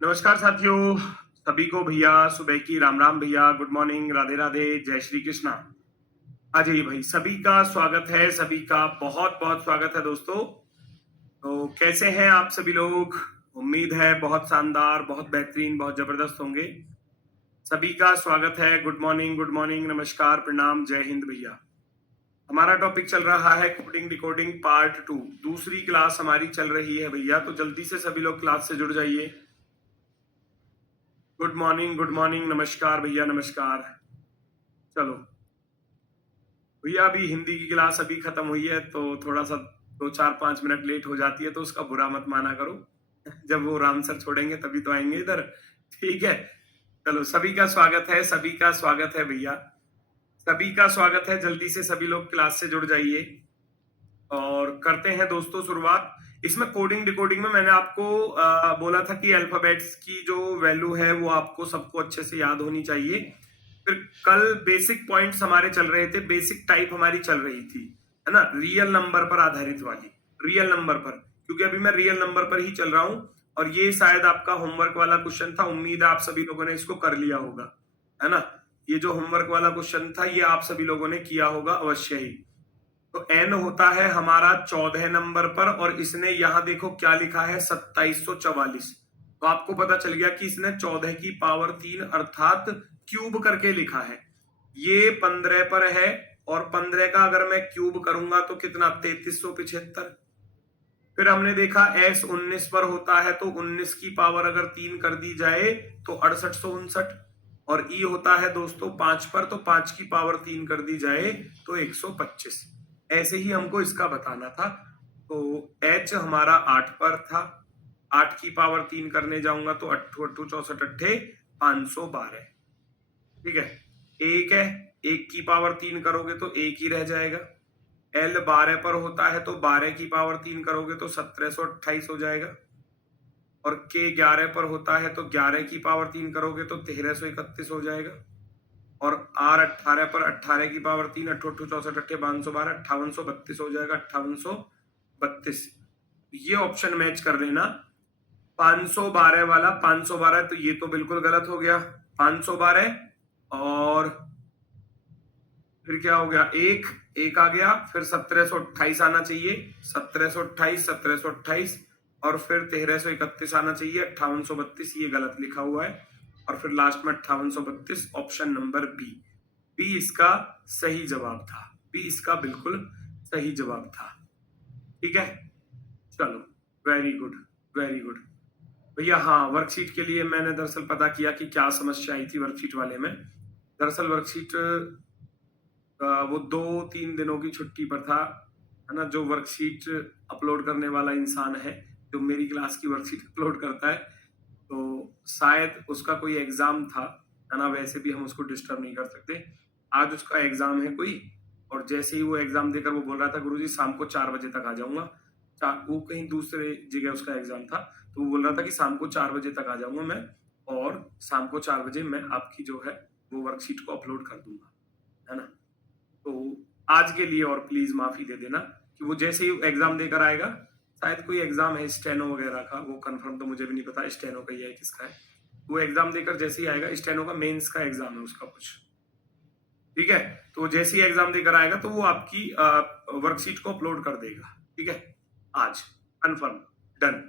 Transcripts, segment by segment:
नमस्कार साथियों, सभी को भैया सुबह की राम राम भैया, गुड मॉर्निंग, राधे राधे, जय श्री कृष्णा। आ जाइए भाई, सभी का स्वागत है, सभी का बहुत बहुत स्वागत है दोस्तों। तो कैसे हैं आप सभी लोग? उम्मीद है बहुत शानदार, बहुत बेहतरीन, बहुत जबरदस्त होंगे। सभी का स्वागत है। गुड मॉर्निंग, नमस्कार, प्रणाम, जय हिंद भैया। हमारा टॉपिक चल रहा है कोडिंग डिकोडिंग पार्ट 2। दूसरी क्लास हमारी चल रही है भैया, तो जल्दी से सभी लोग क्लास से जुड़ जाइए। गुड मॉर्निंग, नमस्कार भैया, नमस्कार। चलो भैया, अभी हिंदी की क्लास अभी खत्म हुई है, तो थोड़ा सा 2-4-5 मिनट लेट हो जाती है, तो उसका बुरा मत माना करो। जब वो राम सर छोड़ेंगे तभी तो आएंगे इधर। ठीक है, चलो सभी का स्वागत है, सभी का स्वागत है भैया, सभी का स्वागत है। जल्दी से सभी लोग क्लास से जुड़ जाइए और करते हैं दोस्तों शुरुआत। इसमें कोडिंग डिकोडिंग में मैंने आपको बोला था कि अल्फाबेट्स की जो वैल्यू है वो आपको सबको अच्छे से याद होनी चाहिए। फिर कल बेसिक पॉइंट्स हमारे चल रहे थे, बेसिक टाइप हमारी चल रही थी, है ना, रियल नंबर पर आधारित वाली, रियल नंबर पर, क्योंकि अभी मैं रियल नंबर पर ही चल रहा हूं। और ये शायद आपका होमवर्क वाला क्वेश्चन था, उम्मीद है आप सभी लोगों ने इसको कर लिया होगा, है ना। ये जो होमवर्क वाला क्वेश्चन था ये आप सभी लोगों ने किया होगा अवश्य ही। तो एन होता है हमारा 14 नंबर पर, और इसने यहां देखो क्या लिखा है, 2744। तो आपको पता चल गया कि इसने 14 की पावर 3 अर्थात क्यूब करके लिखा है। ये 15 पर है, और 15 का अगर मैं क्यूब करूंगा तो कितना, 3375। फिर हमने देखा एस 19 पर होता है, तो 19 की पावर अगर 3 कर दी जाए तो 6859। और ई होता है दोस्तों 5 पर, तो 5 की पावर 3 कर दी जाए तो 125। ऐसे ही हमको इसका बताना था। तो एच हमारा 8 पर था, 8 की पावर 3 करने जाऊंगा तो 8 8 64 अट्ठे 512। ठीक है, एक है, 1 की पावर 3 करोगे तो एक ही रह जाएगा। एल 12 पर होता है, तो 12 की पावर 3 करोगे तो 1728 हो जाएगा। और के 11 पर होता है, तो 11 की पावर 3 करोगे तो 1331 हो जाएगा। और आर 18 पर 18 की पावर 3, 8 8 64 अट्ठे 512, 5832 हो जाएगा, 5832। ये ऑप्शन मैच कर लेना। 512 वाला 512, तो ये तो बिल्कुल गलत हो गया, 512। और फिर क्या हो गया, एक एक आ गया, फिर 1728 आना चाहिए, 1728 1728, और फिर 1331 आना चाहिए, 5832, ये गलत लिखा हुआ है। और फिर लास्ट में 5832, ऑप्शन नंबर बी, बी इसका सही जवाब था, बी इसका बिल्कुल सही जवाब था। ठीक है, चलो, वेरी गुड, वेरी गुड भैया। हाँ, वर्कशीट के लिए मैंने दरअसल पता किया कि क्या समस्या आई थी वर्कशीट वाले में। दरअसल वर्कशीट वो 2-3 दिनों की छुट्टी पर था, है ना। जो वर्कशीट अपलोड करने वाला इंसान है, जो मेरी क्लास की वर्कशीट अपलोड करता है, तो शायद उसका कोई एग्जाम था, है ना। वैसे भी हम उसको डिस्टर्ब नहीं कर सकते। आज उसका एग्जाम है कोई, और जैसे ही वो एग्जाम देकर वो बोल रहा था गुरुजी शाम को 4 बजे तक आ जाऊंगा। वो कहीं दूसरे जगह उसका एग्जाम था, तो वो बोल रहा था कि शाम को 4 बजे तक आ जाऊंगा मैं, और शाम को 4 बजे मैं आपकी जो है वो वर्कशीट को अपलोड कर दूंगा, है ना। तो आज के लिए और प्लीज माफी दे देना कि वो जैसे ही एग्जाम देकर आएगा, शायद कोई एग्जाम है स्टेनो वगैरह का, वो कंफर्म तो मुझे भी नहीं पता स्टेनो का ही है किसका है। वो एग्जाम देकर जैसे ही आएगा, स्टेनो का मेंस का एग्जाम है उसका कुछ, ठीक है। तो जैसे ही एग्जाम देकर आएगा तो वो आपकी वर्कशीट को अपलोड कर देगा, ठीक है, आज कंफर्म, डन।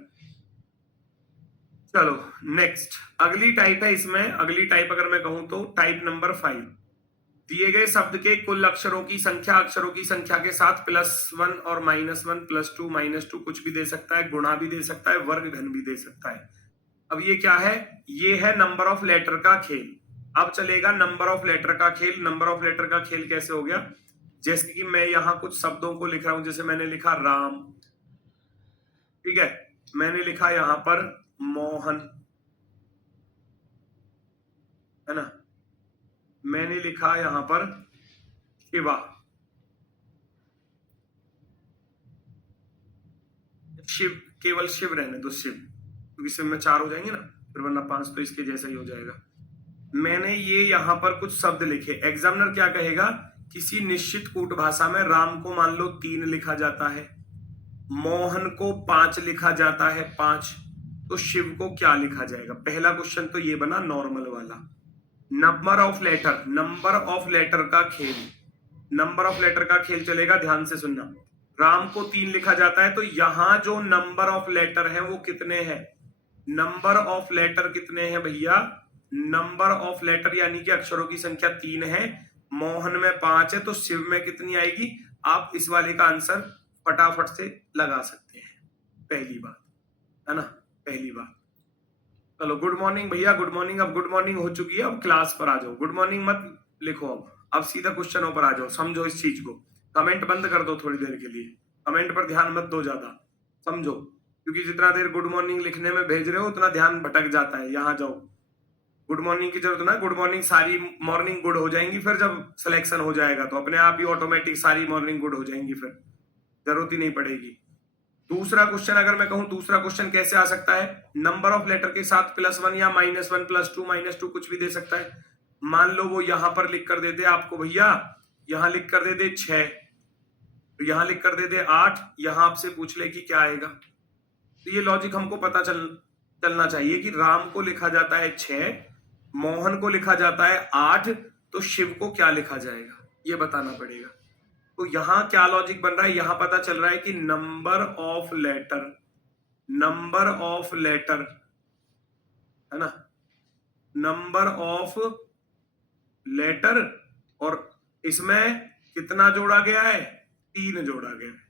चलो नेक्स्ट, अगली टाइप है इसमें, अगली टाइप अगर मैं कहूं तो टाइप नंबर 5। दिए गए शब्द के कुल अक्षरों की संख्या, अक्षरों की संख्या के साथ +1 और -1, +2 -2 कुछ भी दे सकता है, गुणा भी दे सकता है, वर्ग घन भी दे सकता है। अब ये क्या है, ये है नंबर ऑफ लेटर का खेल। अब चलेगा नंबर ऑफ लेटर का खेल। नंबर ऑफ लेटर का खेल कैसे हो गया, जैसे कि मैं यहां कुछ शब्दों को लिख रहा हूं, जैसे मैंने लिखा राम, ठीक है, मैंने लिखा यहां पर मोहन, है ना, मैंने लिखा यहां पर शिवा, शिव, केवल शिव रहने दो, शिव, क्योंकि शिव में 4 हो जाएंगे ना, फिर वरना 5 तो इसके जैसा ही हो जाएगा। मैंने ये यहां पर कुछ शब्द लिखे, एग्जामिनर क्या कहेगा, किसी निश्चित कूट भाषा में राम को मान लो 3 लिखा जाता है, मोहन को 5 लिखा जाता है, 5, तो शिव को क्या लिखा जाएगा? पहला क्वेश्चन तो ये बना नॉर्मल वाला। Number of letter, number of letter का खेल, नंबर ऑफ लेटर का खेल चलेगा, ध्यान से सुनना। राम को 3 लिखा जाता है, तो यहां जो नंबर ऑफ लेटर है वो कितने हैं? नंबर ऑफ लेटर कितने हैं भैया? नंबर ऑफ लेटर यानी कि अक्षरों की संख्या 3 है, मोहन में 5 है, तो शिव में कितनी आएगी? आप इस वाले का आंसर फटाफट से लगा सकते हैं। पहली बात है ना, पहली बात। चलो गुड मॉर्निंग भैया, गुड मॉर्निंग। अब गुड मॉर्निंग हो चुकी है, अब क्लास पर आ जाओ। गुड मॉर्निंग मत लिखो, अब सीधा क्वेश्चनों पर आ जाओ। समझो इस चीज को, कमेंट बंद कर दो थोड़ी देर के लिए, कमेंट पर ध्यान मत दो ज्यादा, समझो, क्योंकि जितना देर गुड मॉर्निंग लिखने में भेज रहे हो उतना ध्यान भटक जाता है। यहाँ जाओ, गुड मॉर्निंग की जरूरत ना, गुड मॉर्निंग सारी मॉर्निंग गुड हो जाएंगी, फिर जब सिलेक्शन हो जाएगा तो अपने आप ही ऑटोमेटिक सारी मॉर्निंग गुड हो जाएंगी, फिर जरूरत ही नहीं पड़ेगी। दूसरा क्वेश्चन अगर मैं कहूं, दूसरा क्वेश्चन कैसे आ सकता है? नंबर ऑफ लेटर के साथ +1 या -1 +2 -2 कुछ भी दे सकता है। मान लो वो यहां पर लिख कर दे दे आपको भैया, यहां लिख कर दे दे 6, यहां लिख कर दे दे 8, यहां आपसे पूछ ले कि क्या आएगा। तो ये लॉजिक हमको पता चलना चाहिए कि राम को लिखा जाता है 6, मोहन को लिखा जाता है 8, तो शिव को क्या लिखा जाएगा ये बताना पड़ेगा। तो यहां क्या लॉजिक बन रहा है? यहां पता चल रहा है कि number of letter, number of letter है ना, नंबर ऑफ लेटर, और इसमें कितना जोड़ा गया है? 3 जोड़ा गया है,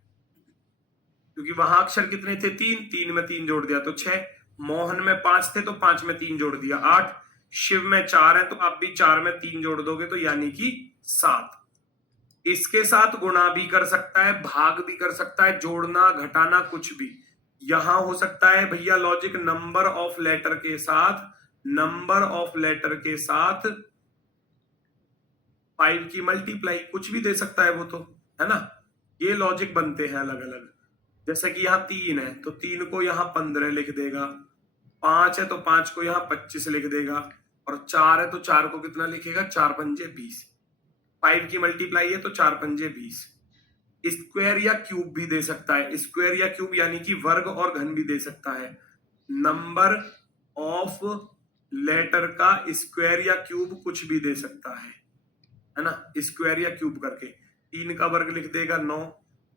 क्योंकि वहां अक्षर कितने थे? 3, 3 में 3 जोड़ दिया तो 6, मोहन में 5 थे तो 5 में 3 जोड़ दिया 8, शिव में 4 है तो आप भी 4 में 3 जोड़ दोगे तो यानी कि 7। इसके साथ गुणा भी कर सकता है, भाग भी कर सकता है, जोड़ना घटाना कुछ भी यहां हो सकता है भैया। लॉजिक नंबर ऑफ लेटर के साथ, नंबर ऑफ लेटर के साथ 5 की मल्टीप्लाई कुछ भी दे सकता है वो, तो है ना। ये लॉजिक बनते हैं अलग अलग। जैसे कि यहाँ 3 है तो 3 को यहाँ 15 लिख देगा, 5 है तो 5 को यहाँ 25 लिख देगा, और 4 है तो 4 को कितना लिखेगा? 4 पंजे 20। 5 की मल्टीप्लाई है तो 4 पंजे 20। स्क्वायर या क्यूब भी दे सकता है, स्क्वायर या क्यूब यानी कि वर्ग और घन भी दे सकता है। नंबर ऑफ लेटर का स्क्वायर या क्यूब कुछ भी दे सकता है ना, स्क्वायर या क्यूब करके। 3 का वर्ग लिख देगा 9,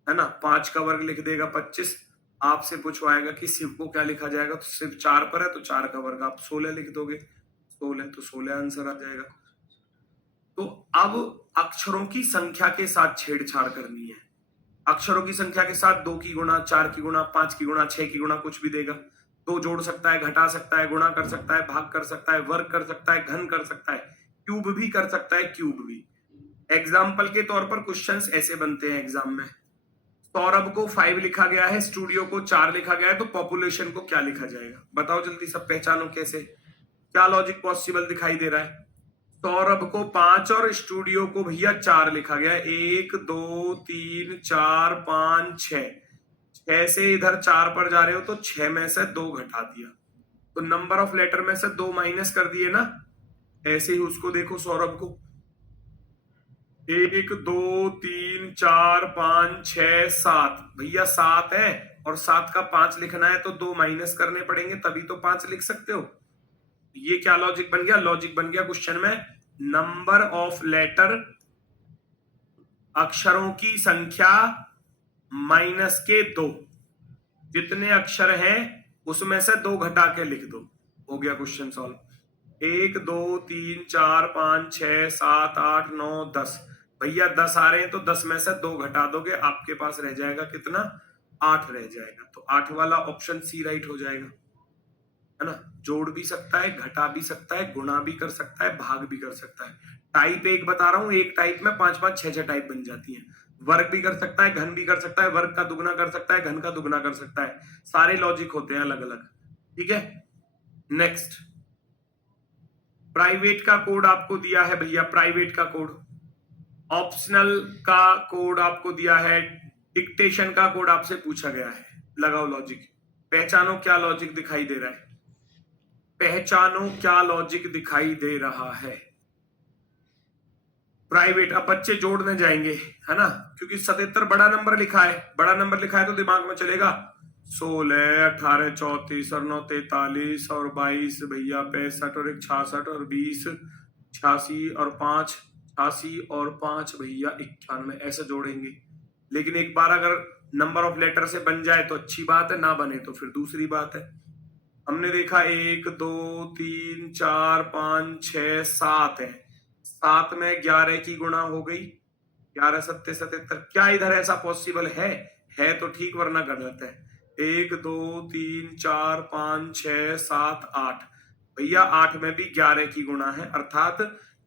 है ना, 5 का वर्ग लिख देगा 25। आपसे पूछवाएगा कि शिव को क्या लिखा जाएगा, तो शिव 4 पर है तो 4 का वर्ग आप 16 लिख दोगे, 16 तो 16 आंसर आ जाएगा। तो अब अक्षरों की संख्या के साथ छेड़छाड़ करनी है। अक्षरों की संख्या के साथ 2 की गुणा, 4 की गुणा, 5 की गुणा, 6 की गुणा कुछ भी देगा। 2 जोड़ सकता है, घटा सकता है, गुणा कर सकता है, भाग कर सकता है, वर्ग कर सकता है, घन कर सकता है, क्यूब भी कर सकता है, क्यूब भी। एग्जाम्पल के तौर पर क्वेश्चंस ऐसे बनते हैं एग्जाम में। सौरभ को 5 लिखा गया है, स्टूडियो को 4 लिखा गया है, तो पॉपुलेशन को क्या लिखा जाएगा? बताओ जल्दी, सब पहचानो कैसे, क्या लॉजिक पॉसिबल दिखाई दे रहा है? सौरभ को 5 और स्टूडियो को भैया 4 लिखा गया है। 1 2 3 4 5 6, 6 से इधर 4 पर जा रहे हो तो 6 में से 2 घटा दिया, तो नंबर ऑफ लेटर में से 2 माइनस कर दिए ना। ऐसे ही उसको देखो, सौरभ को 1 2 3 4 5 6 7, भैया 7 है और 7 का 5 लिखना है तो 2 माइनस करने पड़ेंगे तभी तो 5 लिख सकते हो। ये क्या लॉजिक बन गया? लॉजिक बन गया क्वेश्चन में नंबर ऑफ लेटर, अक्षरों की संख्या माइनस के 2, जितने अक्षर हैं उसमें से 2 घटा के लिख दो, हो गया क्वेश्चन सॉल्व। 1 2 3 4 5 6 7 8 9 10, भैया 10 आ रहे हैं तो 10 में से 2 घटा दोगे, आपके पास रह जाएगा कितना? 8 रह जाएगा। तो 8 वाला ऑप्शन सी राइट हो जाएगा, है ना। जोड़ भी सकता है, घटा भी सकता है, गुणा भी कर सकता है, भाग भी कर सकता है। टाइप एक बता रहा हूं, एक टाइप में 5 5 6 6 टाइप बन जाती है। वर्ग भी कर सकता है, घन भी कर सकता है, वर्ग का दुगना कर सकता है, घन का दुगना कर सकता है, सारे लॉजिक होते हैं अलग अलग। ठीक है, नेक्स्ट। प्राइवेट का कोड आपको दिया है भैया, प्राइवेट का कोड। ऑप्शनल का कोड आपको दिया है, डिक्टेशन का कोड आपसे पूछा गया है। लगाओ लॉजिक, पहचानो क्या लॉजिक दिखाई दे रहा है, पहचानो क्या लॉजिक दिखाई दे रहा है। प्राइवेट, अब बच्चे जोड़ने जाएंगे, है ना, क्योंकि 77 बड़ा नंबर लिखा है, बड़ा नंबर लिखा है तो दिमाग में चलेगा 16, 18, 34 और 9 43 और 22 भैया 65 और 1 66 और 20 86 और 5 86 और 5 भैया 91 ऐसे जोड़ेंगे। लेकिन एक बार अगर नंबर ऑफ लेटर से बन जाए तो अच्छी बात है, ना बने तो फिर दूसरी बात है। हमने देखा 1 2 3 4 5 6 7 है, 7 में 11 की गुणा हो गई, 11 सत्ते 77। क्या इधर ऐसा पॉसिबल है तो ठीक वरना गलत है। 1 2 3 4 5 6 7 8 भैया 8 में भी 11 की गुणा है, अर्थात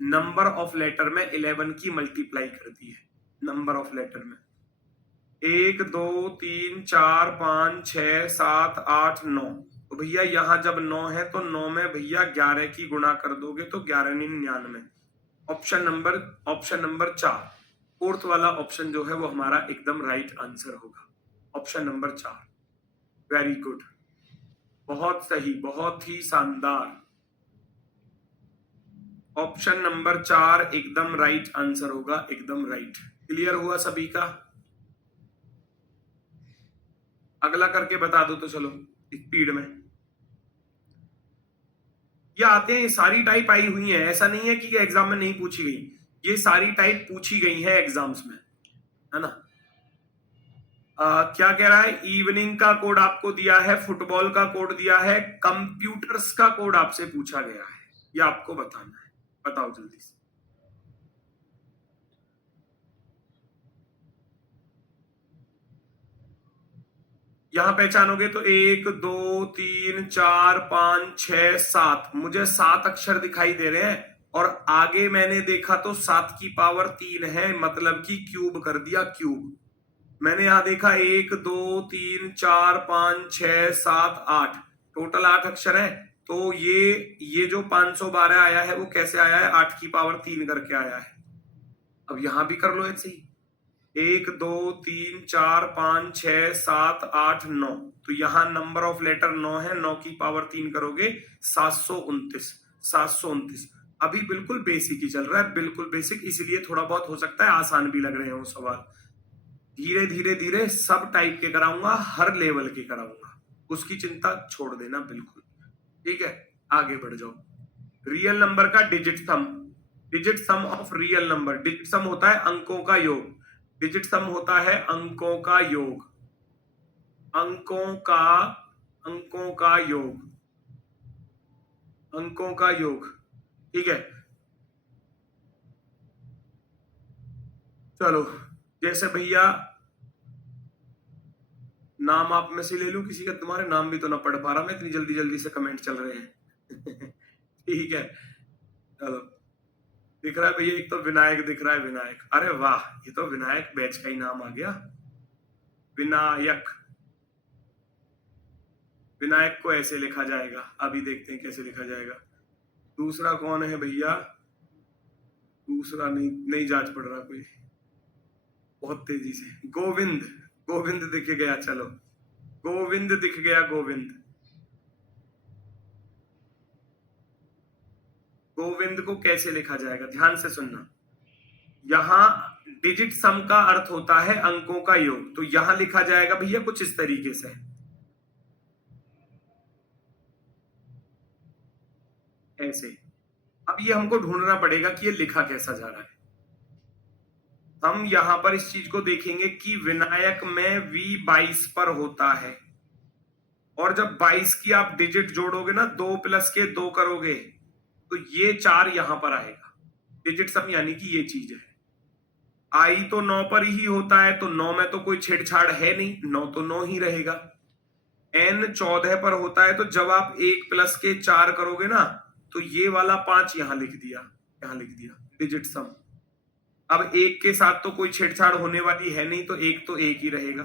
नंबर ऑफ लेटर में 11 की मल्टीप्लाई कर दी है। नंबर ऑफ लेटर में 1 2 3 4 5 6 7 8 9, तो भैया यहां जब 9 है तो 9 में भैया 11 की गुणा कर दोगे तो 1199। ऑप्शन नंबर 4, फोर्थ वाला ऑप्शन जो है वो हमारा एकदम राइट आंसर होगा। ऑप्शन नंबर 4, वेरी गुड, बहुत सही, बहुत ही शानदार। ऑप्शन नंबर 4 एकदम राइट आंसर होगा, एकदम राइट। क्लियर हुआ सभी का? अगला करके बता दो तो चलो स्पीड में। ये आते हैं, सारी टाइप आई हुई है, ऐसा नहीं है कि एग्जाम में नहीं पूछी गई, ये सारी टाइप पूछी गई है एग्जाम्स में, है ना। क्या कह रहा है? इवनिंग का कोड आपको दिया है, फुटबॉल का कोड दिया है, कंप्यूटर्स का कोड आपसे पूछा गया है, ये आपको बताना है। बताओ जल्दी से। यहां पहचानोगे तो 1 2 3 4 5 6 7, मुझे 7 अक्षर दिखाई दे रहे हैं, और आगे मैंने देखा तो 7 की पावर 3 है, मतलब कि क्यूब कर दिया, क्यूब। मैंने यहां देखा 1 2 3 4 5 6 7 8, टोटल 8 अक्षर है। तो ये जो 512 आया है वो कैसे आया है? 8 की पावर 3 करके आया है। अब यहां भी कर लो ऐसे ही, 1 2 3 4 5 6 7 8 9, तो यहां नंबर ऑफ लेटर 9 है, 9 की पावर 3 करोगे 729। 729 अभी बिल्कुल बेसिक ही चल रहा है, बिल्कुल बेसिक, इसलिए थोड़ा बहुत हो सकता है आसान भी लग रहे हैं वो सवाल। धीरे धीरे धीरे सब टाइप के कराऊंगा, हर लेवल के कराऊंगा, उसकी चिंता छोड़ देना बिल्कुल। ठीक है, आगे बढ़ जाओ। रियल नंबर का digit some, digit some of real number. Digit सम होता है अंकों का योग, डिजिट सम होता है अंकों का योग, अंकों का योग, अंकों का योग। ठीक है, चलो, जैसे भैया नाम आप में से ले लूं किसी का, तुम्हारे नाम भी तो ना पढ़ पा रहा मैं, इतनी जल्दी जल्दी से कमेंट चल रहे हैं। ठीक है, चलो, दिख रहा है भैया, एक तो विनायक दिख रहा है, विनायक, अरे वाह, ये तो विनायक बैच का ही नाम आ गया, विनायक। विनायक को ऐसे लिखा जाएगा, अभी देखते हैं कैसे लिखा जाएगा। दूसरा कौन है भैया? दूसरा नहीं, नहीं जांच पड़ रहा कोई, बहुत तेजी से। गोविंद, गोविंद दिख गया, चलो, गोविंद दिख गया, गोविंद। गोविंद को कैसे लिखा जाएगा, ध्यान से सुनना। यहां डिजिट सम का अर्थ होता है अंकों का योग, तो यहां लिखा जाएगा भैया कुछ इस तरीके से, ऐसे। अब ये हमको ढूंढना पड़ेगा कि ये लिखा कैसा जा रहा है। हम यहां पर इस चीज को देखेंगे कि विनायक में V22 पर होता है, और जब 22 की आप डिजिट जोड़ोगे ना, 2 प्लस के 2 करोगे, तो ये 4 यहां पर आएगा, डिजिट सम यानी कि ये चीज है। आई तो 9 पर ही होता है, तो 9 में तो कोई छेड़छाड़ है नहीं, 9 तो 9 ही रहेगा। N 14 पर होता है, तो जब आप 1 प्लस के 4 करोगे ना, तो ये वाला 5 यहां लिख दिया, यहां लिख दिया, डिजिट सम। अब एक के साथ तो कोई छेड़छाड़ होने वाली है नहीं, तो एक तो एक ही रहेगा।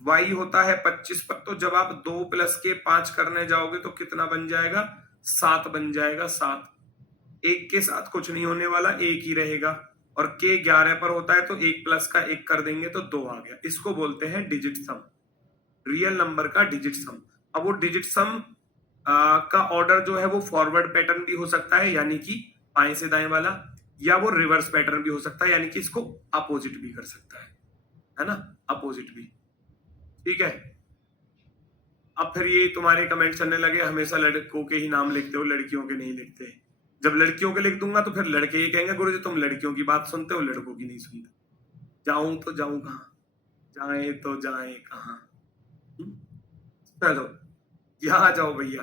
Y होता है 25 पर, तो जब आप 2 प्लस के 5 करने जाओगे तो कितना बन जाएगा? 7 बन जाएगा, 7। एक के साथ कुछ नहीं होने वाला, एक ही रहेगा। और K 11 पर होता है, तो 1 प्लस का 1 कर देंगे तो 2 आ गया। इसको बोलते हैं डिजिट सम, रियल नंबर का डिजिट सम। अब वो डिजिट सम का ऑर्डर जो है वो फॉरवर्ड पैटर्न भी हो सकता है, यानी कि बाएं से दाएं वाला, या वो रिवर्स पैटर्न भी हो सकता है, यानी कि इसको अपोजिट भी कर सकता है ना, अपोजिट भी। ठीक है, अब फिर ये तुम्हारे कमेंट चलने लगे हमेशा लड़कों के ही नाम लिखते हो, लड़कियों के नहीं लिखते। जब लड़कियों के लिख दूंगा तो फिर लड़के ये कहेंगे गुरुजी तुम लड़कियों की बात सुनते हो, लड़कों की नहीं सुनते। जाऊं तो जाऊं कहाँ, जाए तो जाए कहाँ। चलो यहाँ जाओ भैया,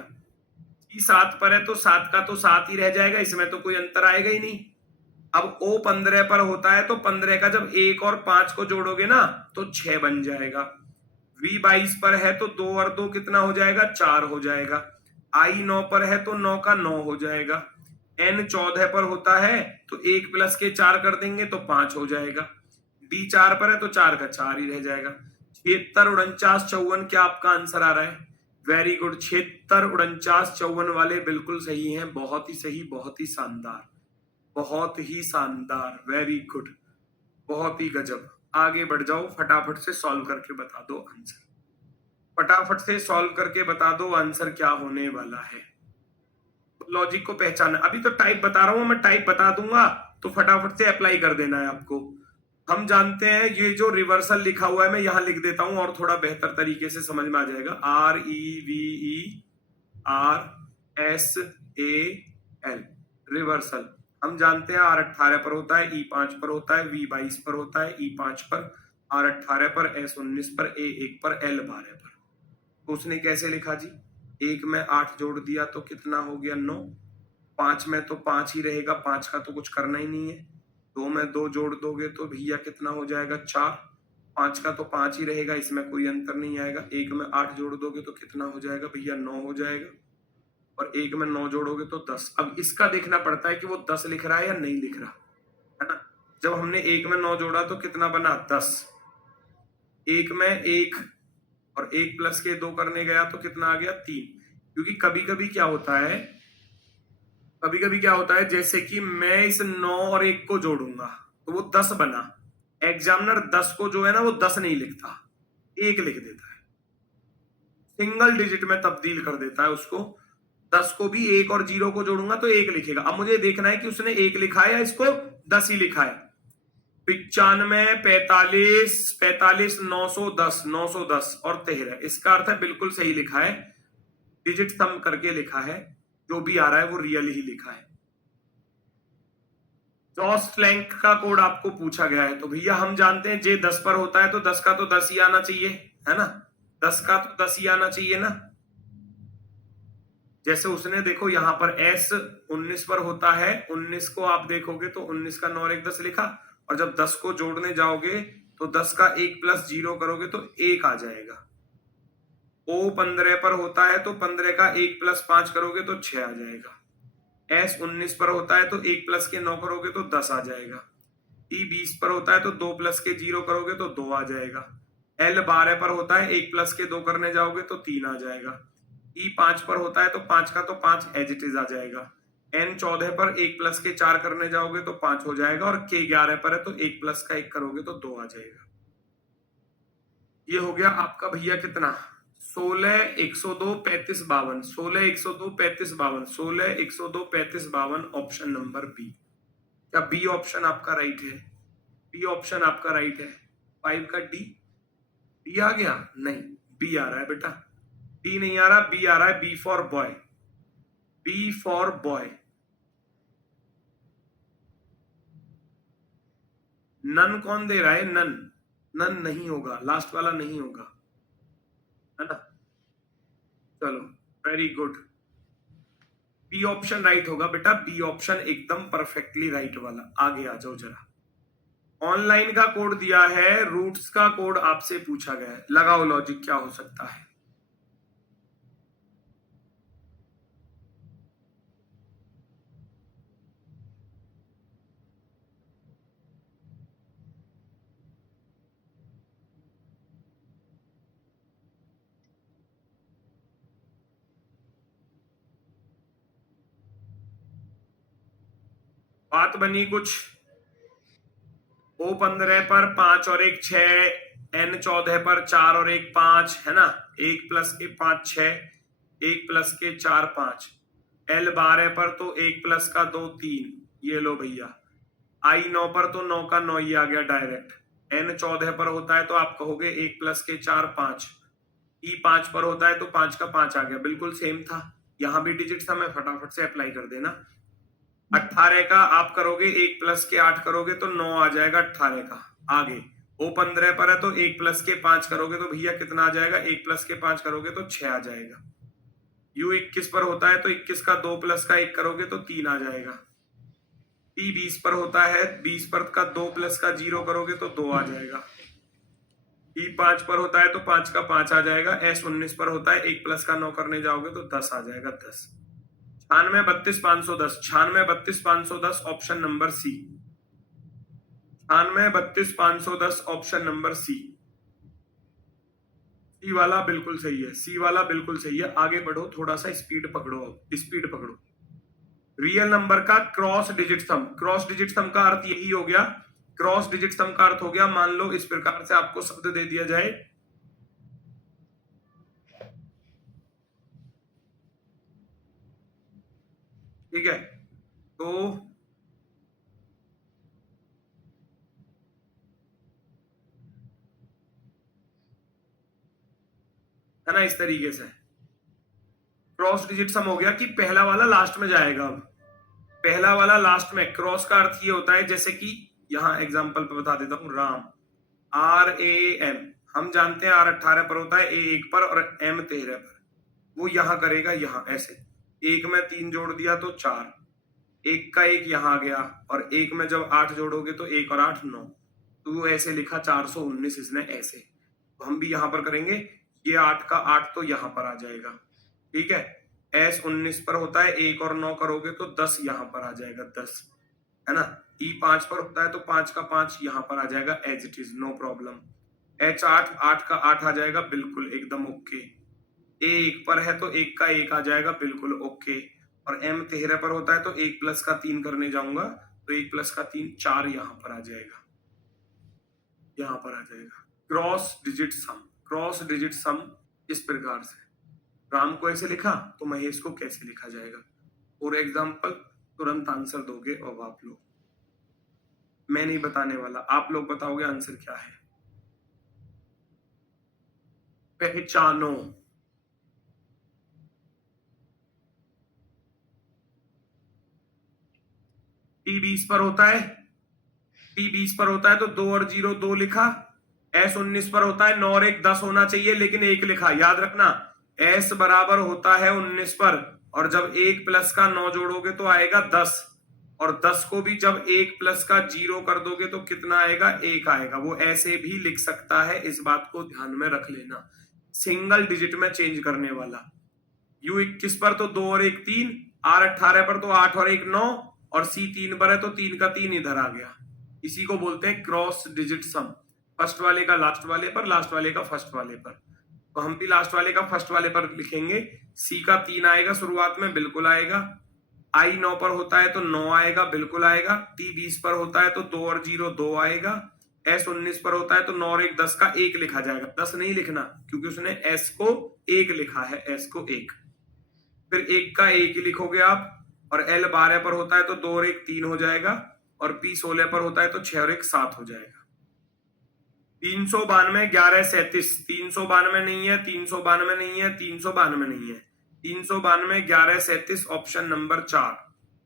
जी 7 पर है तो 7 का तो 7 ही रह जाएगा, इसमें तो कोई अंतर आएगा ही नहीं। अब O 15 पर होता है तो 15 का जब 1 और 5 को जोड़ोगे ना तो 6 बन जाएगा। V 22 पर है तो 2 और 2 कितना हो जाएगा, 4 हो जाएगा। I 9 पर है तो 9 का 9 हो जाएगा। N 14 पर होता है तो 1 प्लस के 4 कर देंगे तो 5 हो जाएगा। D 4 पर है तो 4 का 4 ही रह जाएगा। 76 49 54 क्या आपका आंसर आ रहा है? वेरी गुड, 76 49 54 वाले बिल्कुल सही हैं। बहुत ही सही, बहुत ही शानदार, बहुत ही शानदार, वेरी गुड, बहुत ही गजब। आगे बढ़ जाओ, फटाफट से सॉल्व करके बता दो आंसर, फटाफट से सॉल्व करके बता दो आंसर क्या होने वाला है। लॉजिक को पहचाना, अभी तो टाइप बता रहा हूं मैं, टाइप बता दूंगा तो फटाफट से अप्लाई कर देना है आपको। हम जानते हैं ये जो रिवर्सल लिखा हुआ है मैं यहां लिख देता हूं और थोड़ा बेहतर तरीके से समझ में आ जाएगा। REVERSAL, reversal. हम जानते हैं R 18 पर होता है, E 5 पर होता है, V 22 पर होता है, E 5 पर, R 18 पर, S 19 पर, A 1 पर, L 12 पर। तो उसने कैसे लिखा जी, 1 में 8 जोड़ दिया तो कितना हो गया 9, 5 में तो 5 ही रहेगा, 5 का तो कुछ करना ही नहीं है। 2 में 2 जोड़ दोगे तो भैया कितना हो जाएगा 4, 5 का तो 5 ही रहेगा, इसमें कोई अंतर नहीं आएगा। 1 में 8 जोड़ दोगे तो कितना हो जाएगा भैया 9 हो जाएगा, और 1 में 9 जोड़ोगे तो 10। अब इसका देखना पड़ता है कि वो 10 लिख रहा है या नहीं लिख रहा है ना। जब हमने 1 में 9 जोड़ा तो कितना बना 10, 1 में 1 और 1 प्लस के 2 करने गया तो कितना आ गया 3। क्योंकि कभी कभी क्या होता है, कभी कभी क्या होता है, जैसे कि मैं इस 9 और 1 को जोड़ूंगा तो वो 10 बना, एग्जामिनर 10 को जो है ना वो 10 नहीं लिखता, 1 लिख देता है, सिंगल डिजिट में तब्दील कर देता है उसको। 10 को भी 1 और 0 को जोड़ूंगा तो 1 लिखेगा। अब मुझे देखना है कि उसने 1 लिखा है या इसको 10 ही लिखा है। 95 45 45 910 910 और 13, इसका अर्थ है बिल्कुल सही लिखा है, डिजिट सम करके लिखा है, जो भी आ रहा है वो रियल ही लिखा है। जॉस्ट लैंक का कोड आपको पूछा गया है तो भैया हम जानते हैं जे 10 पर होता है तो 10 का तो 10 ही आना चाहिए, है ना, 10 का तो 10 ही आना चाहिए ना। जैसे उसने देखो यहां पर S 19 पर होता है, 19 को आप देखोगे तो 19 का 9 और 1 10 लिखा, और जब 10 को जोड़ने जाओगे तो 10 का 1 प्लस 0 करोगे तो 1 आ जाएगा। O 15 पर होता है तो 15 का 1 प्लस 5 करोगे तो 6 आ जाएगा। S 19 पर होता है तो 1 प्लस के 9 करोगे तो 10 आ जाएगा। E 20 पर होता है तो 2 प्लस के 0 करोगे तो 2 आ जाएगा। L 12 पर होता है 1 प्लस के 2 करने जाओगे तो 3 आ जाएगा। E 5 पर होता है तो 5 का तो 5 एज इट इज आ जाएगा। N 14 पर 1 प्लस के 4 करने जाओगे तो 5 हो जाएगा, और K 11 पर है तो 1 प्लस का 1 करोगे तो 2 आ जाएगा। ये हो गया आपका भैया कितना, 16 102 35 52, 16 102 35 52, 16 102 35 52, ऑप्शन नंबर बी। क्या बी ऑप्शन आपका राइट है? बी ऑप्शन आपका राइट है। 5 का डी, डी आ गया नहीं, बी आ रहा है बेटा, डी नहीं आ रहा, बी आ रहा है, B for boy, B for boy. नन कौन दे रहा है, नन, नन नहीं होगा, लास्ट वाला नहीं होगा, है ना। चलो very good, B option right होगा बेटा, बी ऑप्शन एकदम परफेक्टली राइट वाला। आगे आ जाओ जरा, ऑनलाइन का कोड दिया है, रूट्स का कोड आपसे पूछा गया है, लगाओ लॉजिक क्या हो सकता है। बात बनी कुछ, O 15 पर 5 और 1 6, N 14 पर 4 और 1 5, है ना, 1 प्लस के 5 6, 1 प्लस के 4 5। L 12 पर तो 1 प्लस का 2 3, ये लो भैया। I 9 पर तो 9 का 9 ही आ गया डायरेक्ट। N 14 पर होता है तो आप कहोगे 1 प्लस के 4 5, ई 5 पर होता है तो 5 का 5 आ गया, बिल्कुल सेम था। यहां भी डिजिट था, मैं फटाफट से अप्लाई कर देना। 18 का आप करोगे 1 प्लस के 8 करोगे तो 9 आ जाएगा 18 का। आगे वो 15 पर है तो 1 प्लस के 5 करोगे तो भैया कितना आ जाएगा, 1 प्लस के 5 करोगे तो 6 आ जाएगा। यू 21 पर होता है तो 21 का 2 प्लस का 1 करोगे तो 3 आ जाएगा। टी 20 पर होता है, 20 पर का 2 प्लस का 0 करोगे तो 2 आ जाएगा। ई 5 पर होता है तो 5 का 5 आ जाएगा। एस 19 पर होता है 1 प्लस का 9 करने जाओगे तो 10 आ जाएगा, 10। 96 32 510, 96 32 510 option number c. 96 32 510 option number c. C वाला बिल्कुल सही है, सी वाला बिल्कुल सही है। आगे बढ़ो, थोड़ा सा स्पीड पकड़ो, स्पीड पकड़ो। रियल नंबर का क्रॉस डिजिट सम, क्रॉस डिजिट सम का अर्थ यही हो गया, क्रॉस डिजिट सम का अर्थ हो गया, मान लो इस प्रकार से आपको शब्द दे दिया जाए, ठीक है, तो है ना, इस तरीके से क्रॉस डिजिट सम हो गया कि पहला वाला लास्ट में जाएगा। अब पहला वाला लास्ट में, क्रॉस का अर्थ ये होता है, जैसे कि यहां एग्जांपल पे बता देता हूं, राम, RAM, हम जानते हैं R 18 पर होता है, A 1 पर और M 13 पर। वो यहां करेगा, यहां ऐसे, एक में 3 जोड़ दिया तो 4, एक का 1 यहां आ गया, और एक में जब 8 जोड़ोगे तो 1 और 8 9, तो वो ऐसे लिखा 419, इसने ऐसे। तो हम भी यहां पर करेंगे, ये 8 का 8 तो यहां पर आ जाएगा, ठीक है। S 19 पर होता है, 1 और 9 करोगे तो 10 यहां पर आ जाएगा, 10, है ना। E 5 पर होता है तो 5 का 5 यहां पर आ जाएगा, as it is, no problem. H 8, 8 का 8 आ जाएगा, बिल्कुल एकदम ओके। A 1 पर है तो 1 का 1 आ जाएगा, बिल्कुल ओके। और M 13 पर होता है तो 1 प्लस का 3 करने जाऊंगा तो 1 प्लस का 3 4 यहां पर आ जाएगा, यहां पर आ जाएगा। क्रॉस डिजिट सम, क्रॉस डिजिट सम इस प्रकार से, राम को ऐसे लिखा तो महेश को कैसे लिखा जाएगा। फॉर एग्जाम्पल, तुरंत आंसर दोगे अब आप लोग, मैं नहीं बताने वाला, आप लोग बताओगे आंसर क्या है। पहचानो, टी 20 पर होता है, टी 20 पर होता है तो 2 और 0 2 लिखा। एस 19 पर होता है 9 और 1 10 होना चाहिए, लेकिन 1 लिखा, याद रखना। एस बराबर होता है 19 पर, और जब 1 प्लस का 9 जोड़ोगे तो आएगा 10, और 10 को भी जब 1 प्लस का 0 कर दोगे तो कितना आएगा, 1 आएगा। वो ऐसे भी लिख सकता है, इस बात को ध्यान में रख लेना, सिंगल डिजिट में चेंज करने वाला। यू 21 पर तो 2 और 1 3, R 18 पर तो 8 और 1 9, और C 3 पर है तो 3 का 3 इधर आ गया। इसी को बोलते हैं क्रॉस डिजिट सम, फर्स्ट वाले का लास्ट वाले पर, लास्ट वाले का फर्स्ट वाले पर। तो हम भी लास्ट वाले का फर्स्ट वाले पर लिखेंगे। C का 3 आएगा शुरुआत में, बिल्कुल आएगा। I 9 पर होता है तो 9 आएगा, बिल्कुल आएगा। T 20 पर होता है तो 2 और 0 2 आएगा। S 19 पर होता है तो 9 और 1 10 का 1 लिखा जाएगा, 10 नहीं लिखना क्योंकि उसने S को 1 लिखा है, S को 1। फिर 1 का 1 ही लिखोगे आप, और L 12 पर होता है तो 2 और 1 3 हो जाएगा, और P 16 पर होता है तो 6 और 1 7 हो जाएगा। 392 11 37, 392 नहीं है, 392 नहीं है, 392 नहीं है, 392 11 37 ऑप्शन नंबर 4,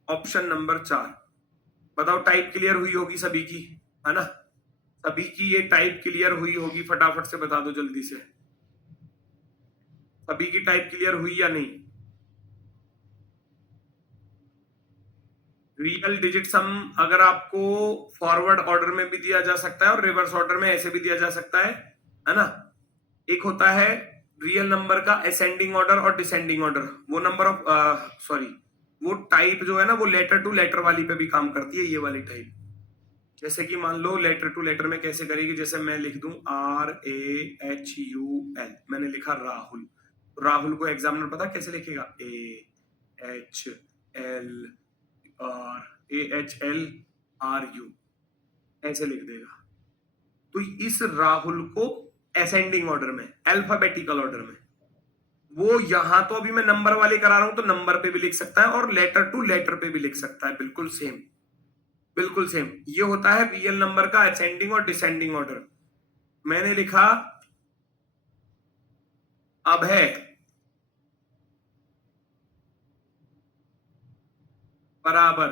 ऑप्शन नंबर 4। बताओ, टाइप क्लियर हुई होगी सभी की, है ना, सभी की ये टाइप क्लियर हुई होगी, फटाफट से बता दो जल्दी से, सभी की टाइप क्लियर हुई या नहीं। रियल डिजिट सम अगर आपको फॉरवर्ड ऑर्डर में भी दिया जा सकता है और रिवर्स ऑर्डर में ऐसे भी दिया जा सकता है ना। एक होता है रियल नंबर का असेंडिंग ऑर्डर और डिसेंडिंग ऑर्डर, वो नंबर ऑफ सॉरी, वो टाइप जो है ना, वो लेटर टू लेटर वाली पे भी काम करती है, ये वाली टाइप। जैसे कि मान लो लेटर टू लेटर में कैसे करेगी, जैसे मैं लिख दूं RAHUL, मैंने लिखा राहुल, राहुल को एग्जामिनर पता कैसे लिखेगा, AHLRAHLRU, ऐसे लिख देगा। तो इस राहुल को असेंडिंग ऑर्डर में, अल्फाबेटिकल ऑर्डर में, वो यहां तो अभी मैं नंबर वाले करा रहा हूं तो नंबर पे भी लिख सकता है और लेटर टू लेटर पे भी लिख सकता है, बिल्कुल सेम, बिल्कुल सेम। ये होता है रियल नंबर का असेंडिंग और डिसेंडिंग ऑर्डर। मैंने लिखा अब है बराबर,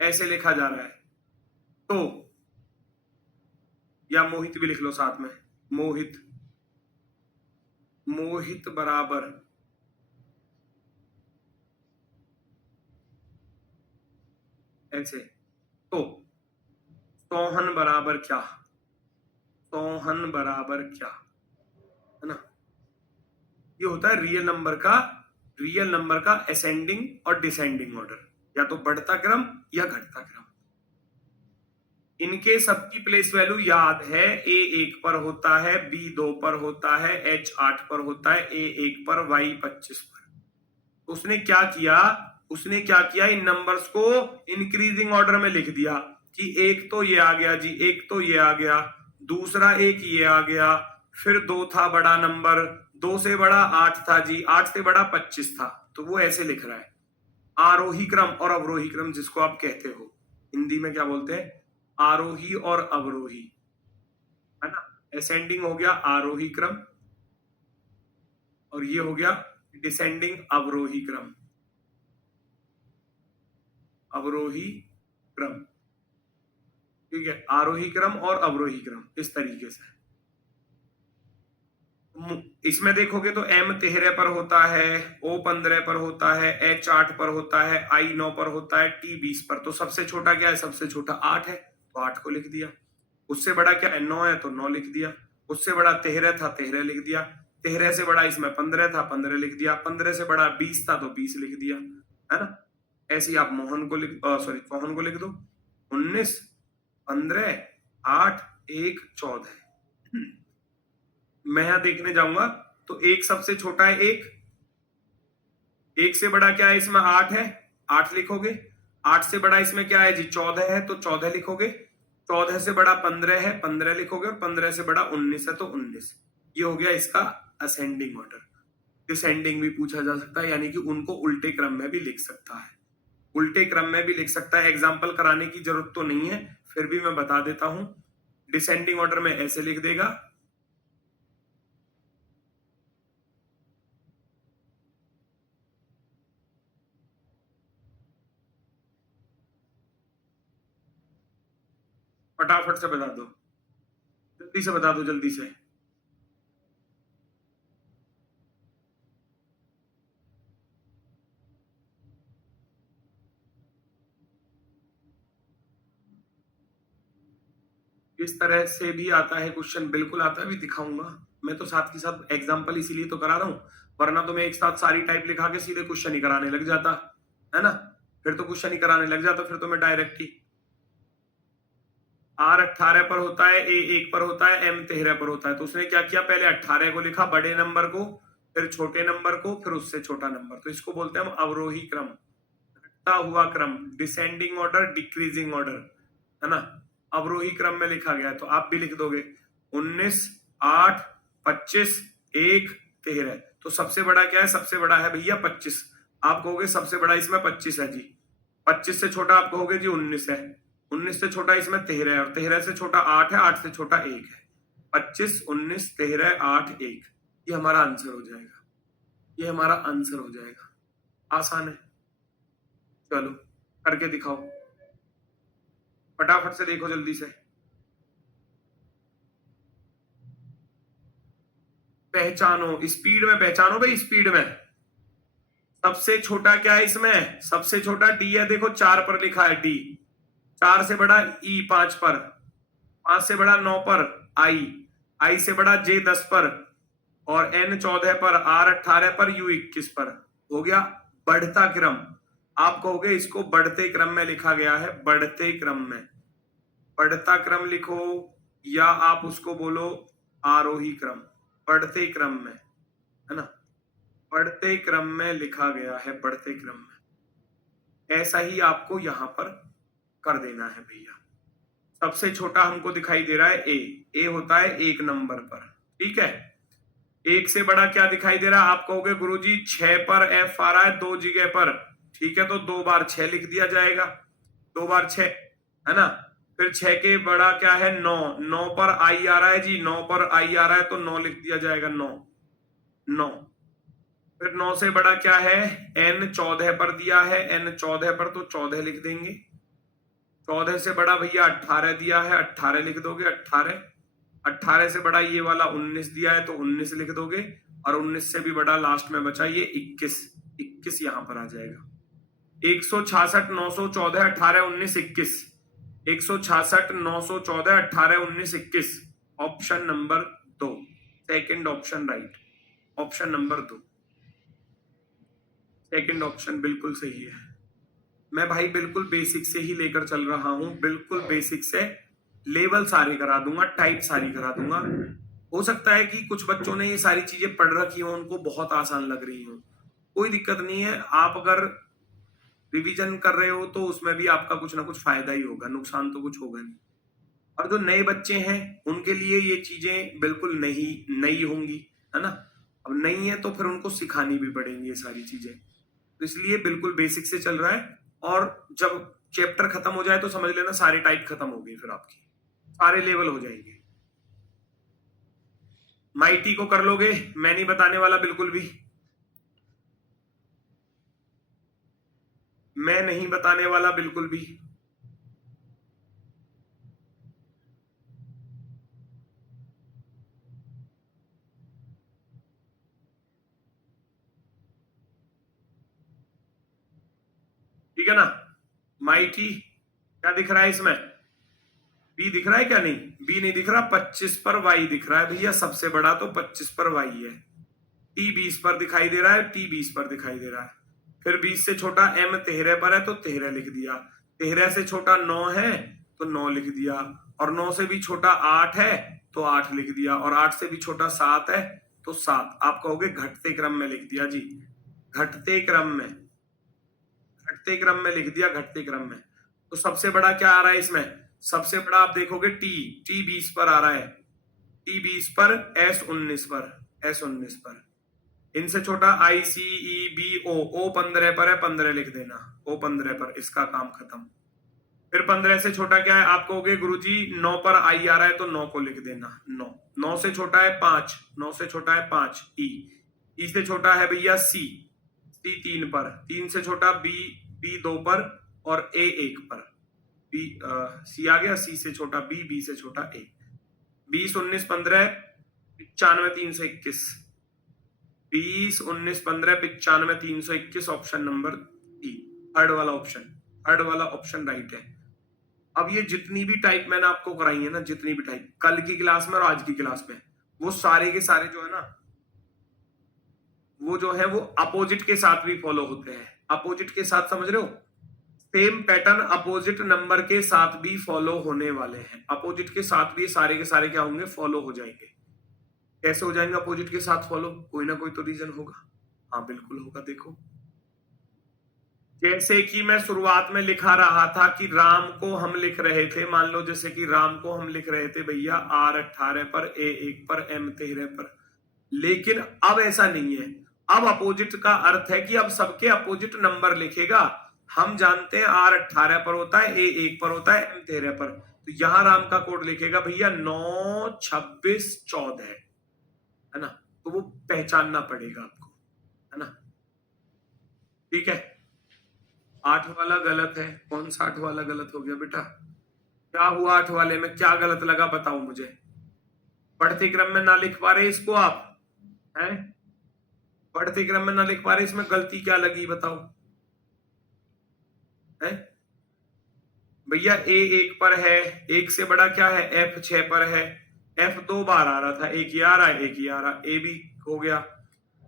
ऐसे लिखा जा रहा है। तो या मोहित भी लिख लो साथ में, मोहित, मोहित बराबर ऐसे। तो सोहन बराबर क्या, सोहन बराबर क्या, है ना। ये होता है रियल नंबर का असेंडिंग और डिसेंडिंग ऑर्डर, या तो बढ़ता क्रम या घटता क्रम। इनके सबकी प्लेस वैल्यू याद है, ए 1 पर होता है, बी 2 पर होता है, एच 8 पर होता है, ए 1 पर, वाई 25 पर। उसने क्या किया, इन नंबर्स को इंक्रीजिंग ऑर्डर में लिख दिया कि एक तो ये आ गया जी, एक तो ये आ गया, दूसरा एक ये आ गया, फिर 2 था बड़ा नंबर, 2 से बड़ा 8 था जी, 8 से बड़ा 25 था। तो वो ऐसे लिख रहा है, आरोही क्रम और अवरोही क्रम जिसको आप कहते हो, हिंदी में क्या बोलते हैं, आरोही और अवरोही, है ना। असेंडिंग हो गया आरोही क्रम, और ये हो गया डिसेंडिंग अवरोही क्रम, अवरोही क्रम, ठीक है। आरोही क्रम और अवरोही क्रम इस तरीके से। इसमें देखोगे तो M 13 पर होता है, O 15 पर होता है, H 8 पर होता है, I 9 पर होता है, T 20 पर। तो सबसे छोटा क्या है, सबसे छोटा 8 है, तो 8 को लिख दिया। उससे बड़ा क्या है, 9 है, तो 9 लिख दिया। उससे बड़ा 13 था, 13 लिख दिया। 13 से बड़ा इसमें 15 था, 15 लिख दिया। 15 से बड़ा 20 था, तो 20 लिख दिया, है ना। ऐसे ही आप सोहन को लिख दो, 19, 15, 8, 1, 14। मैं यहां देखने जाऊंगा तो एक सबसे छोटा है, एक से बड़ा क्या है, इसमें 8 है, 8 लिखोगे। 8 से बड़ा इसमें क्या है जी, 14 है, तो 14 लिखोगे। 14 से बड़ा 15 है, 15 लिखोगे। और 15 से बड़ा 19 है, तो 19। ये हो गया इसका असेंडिंग ऑर्डर। डिसेंडिंग भी पूछा जा सकता है, यानी कि उनको उल्टे क्रम में भी लिख सकता है, उल्टे क्रम में भी लिख सकता है। एग्जाम्पल कराने की जरूरत तो नहीं है, फिर भी मैं बता देता हूं। डिसेंडिंग ऑर्डर में ऐसे लिख देगा, फटाफट से बता दो, जल्दी से बता दो, जल्दी से। इस तरह से भी आता है क्वेश्चन, बिल्कुल आता है, भी दिखाऊंगा मैं तो साथ के साथ। एग्जांपल इसीलिए तो करा रहा हूं, वरना तो मैं एक साथ सारी टाइप लिखा के सीधे क्वेश्चन ही कराने लग जाता, है ना। फिर तो क्वेश्चन ही कराने लग जाता, फिर तो मैं डायरेक्ट ही। R 18 पर होता है, A 1 पर होता है, M 13 पर होता है। तो उसने क्या किया, पहले 18 को लिखा, बड़े नंबर को, फिर छोटे नंबर को, फिर उससे छोटा नंबर। तो इसको बोलते हैं हम अवरोही क्रम, घटता हुआ क्रम, डिसेंडिंग ऑर्डर, डिक्रीजिंग ऑर्डर, है ना। अवरोही क्रम में लिखा गया है, तो आप भी लिख दोगे 19, 8, 25, 1, 13। तो सबसे बड़ा क्या है, सबसे बड़ा है भैया 25। आप कहोगे सबसे बड़ा इसमें 25 है जी। 25 से छोटा आप कहोगे जी 19 है। 19 से छोटा इसमें 13 है, और 13 से छोटा 8 है, 8 से छोटा 1 है। 25, 19, 13, 8, 1, ये हमारा आंसर हो जाएगा, ये हमारा आंसर हो जाएगा। आसान है, चलो करके दिखाओ, फटाफट से देखो, जल्दी से। पहचानो, स्पीड में पहचानो भाई, स्पीड में। सबसे छोटा क्या है इसमें, सबसे छोटा डी है, देखो 4 पर लिखा है डी। 4 से बड़ा ई 5 पर, 5 से बड़ा 9 पर आई, आई से बड़ा जे 10 पर, और एन 14 पर, आर 18 पर, यू 21 पर। हो गया बढ़ता क्रम। आप कहोगे इसको बढ़ते क्रम में लिखा गया है, बढ़ते क्रम में, बढ़ता क्रम लिखो, या आप उसको बोलो आरोही क्रम, बढ़ते क्रम में, है ना। बढ़ते क्रम में लिखा गया है, बढ़ते क्रम में। ऐसा ही आपको यहां पर कर देना है भैया। सबसे छोटा हमको दिखाई दे रहा है ए होता है 1 नंबर पर, ठीक है। 1 से बड़ा क्या दिखाई दे रहा है, आप कहोगे गुरुजी 6 पर एफ आ रहा है 2 जगह पर, ठीक है। तो 2 बार 6 लिख दिया जाएगा, 2 बार 6, है ना। फिर 6 के बड़ा क्या है 9, 9 पर आई आ रहा है जी, 9 पर आई आ रहा है तो 9 लिख दिया जाएगा 9, 9। फिर 9 से बड़ा क्या है n 14 पर दिया है, n 14 पर तो 14 लिख देंगे। 14 से बड़ा भैया 18 दिया है, 18 लिख दोगे 18। 18 से बड़ा ये वाला 19 दिया है तो 19 लिख दोगे, और 19 से भी बड़ा लास्ट में बचा ये 21, 21 यहां पर आ जाएगा। 166 914 18 19 21, 166 914 18 19 21, option number 2, second option right, option number 2, second option बिल्कुल सही है। मैं भाई बिल्कुल बेसिक से ही लेकर चल रहा हूं, बिल्कुल बेसिक से लेवल सारे करा दूंगा, टाइप सारी करा दूंगा। हो सकता है कि कुछ बच्चों ने ये सारी चीजें पढ़ रखी हो, उनको बहुत आसान लग रही हो, कोई दिक्कत नहीं है। आप अगर रिवीजन कर रहे हो तो उसमें भी आपका कुछ ना कुछ फायदा ही होगा, नुकसान तो कुछ होगा नहीं। और जो नए बच्चे हैं उनके लिए ये चीजें बिल्कुल नई होंगी, है ना। अब नई है तो फिर उनको सिखानी भी पड़ेंगी ये सारी चीजें, तो इसलिए बिल्कुल बेसिक से चल रहा है। और जब चैप्टर खत्म हो जाए तो समझ लेना सारी टाइप खत्म हो गई, फिर आपकी सारे लेवल हो जाएंगे। माइटी को कर लोगे, मैं नहीं बताने वाला बिल्कुल भी, मैं नहीं बताने वाला बिल्कुल भी। ठीक है ना। माइटी क्या दिख रहा है इसमें, बी दिख रहा है क्या, नहीं बी नहीं दिख रहा, 25 पर वाई दिख रहा है भैया, सबसे बड़ा तो 25 पर वाई है। टी 20 पर दिखाई दे रहा है, टी 20 पर दिखाई दे रहा है। फिर 20 से छोटा m 13 पर है तो 13 लिख दिया, 13 से छोटा 9 है तो 9 लिख दिया, और 9 से भी छोटा 8 है तो 8 लिख दिया, और 8 से भी छोटा 7 है तो 7। आप कहोगे घटते क्रम में लिख दिया जी, घटते क्रम में, घटते क्रम में लिख दिया, घटते क्रम में। तो सबसे बड़ा क्या आ रहा है इसमें, सबसे बड़ा आप देखोगे टी 20 पर आ रहा है, टी 20 पर, एस 19 पर, एस 19 पर। इनसे छोटा आई सी ई बी ओ 15 पर है, 15 लिख देना, ओ 15 पर, इसका काम खत्म। फिर 15 से छोटा क्या है, आप कहोगे गुरुजी 9 पर आई आ रहा है तो 9 को लिख देना, 9। 9 से छोटा है 5, 9 से छोटा है 5 ई से छोटा है भैया सी 3 पर, 3 से छोटा बी 2 पर, और ए 1 पर। बी सी आ गया, सी से छोटा बी से छोटा ए। 20 19 15 95 321, 20 19 15 95 321, ऑप्शन नंबर 3, थर्ड वाला ऑप्शन, थर्ड वाला ऑप्शन राइट है। अब ये जितनी भी टाइप मैंने आपको कराई है ना, जितनी भी टाइप कल की क्लास में और आज की क्लास में, वो सारे के सारे जो है ना, वो जो है वो अपोजिट के साथ भी फॉलो होते हैं। अपोजिट के साथ समझ रहे हो, सेम पैटर्न अपोजिट नंबर के साथ भी फॉलो होने वाले हैं। अपोजिट के साथ भी सारे के सारे क्या होंगे, फॉलो हो जाएंगे। कैसे हो जाएंगे अपोजिट के साथ फॉलो, कोई ना कोई तो रीजन होगा। हाँ बिल्कुल होगा, देखो जैसे कि मैं शुरुआत में लिखा रहा था कि राम को हम लिख रहे थे, मान लो जैसे कि राम को हम लिख रहे थे भैया R 18 पर, A 1 पर, M 13 पर, लेकिन अब ऐसा नहीं है। अब अपोजिट का अर्थ है कि अब सबके अपोजिट नंबर लिखेगा। हम जानते हैं R 18 पर होता है, A 1 पर होता है, M 13 पर, तो यहां राम का कोड लिखेगा भैया 9 26 14, है ना। तो वो पहचानना पड़ेगा आपको, है ना। ठीक है, 8 वाला गलत है, कौन सा 8 वाला गलत हो गया बेटा, क्या हुआ 8 वाले में, क्या गलत लगा बताओ मुझे। पढ़ते क्रम में ना लिख पा रहे इसको आप, हैं पढ़ते क्रम में ना लिख पा रहे, इसमें गलती क्या लगी बताओ, है भैया A 1 पर है, 1 से बड़ा क्या है F 6 पर है, F 2 बार आ रहा था, एक ही आ रहा है, एक ही आ रहा, A भी हो गया।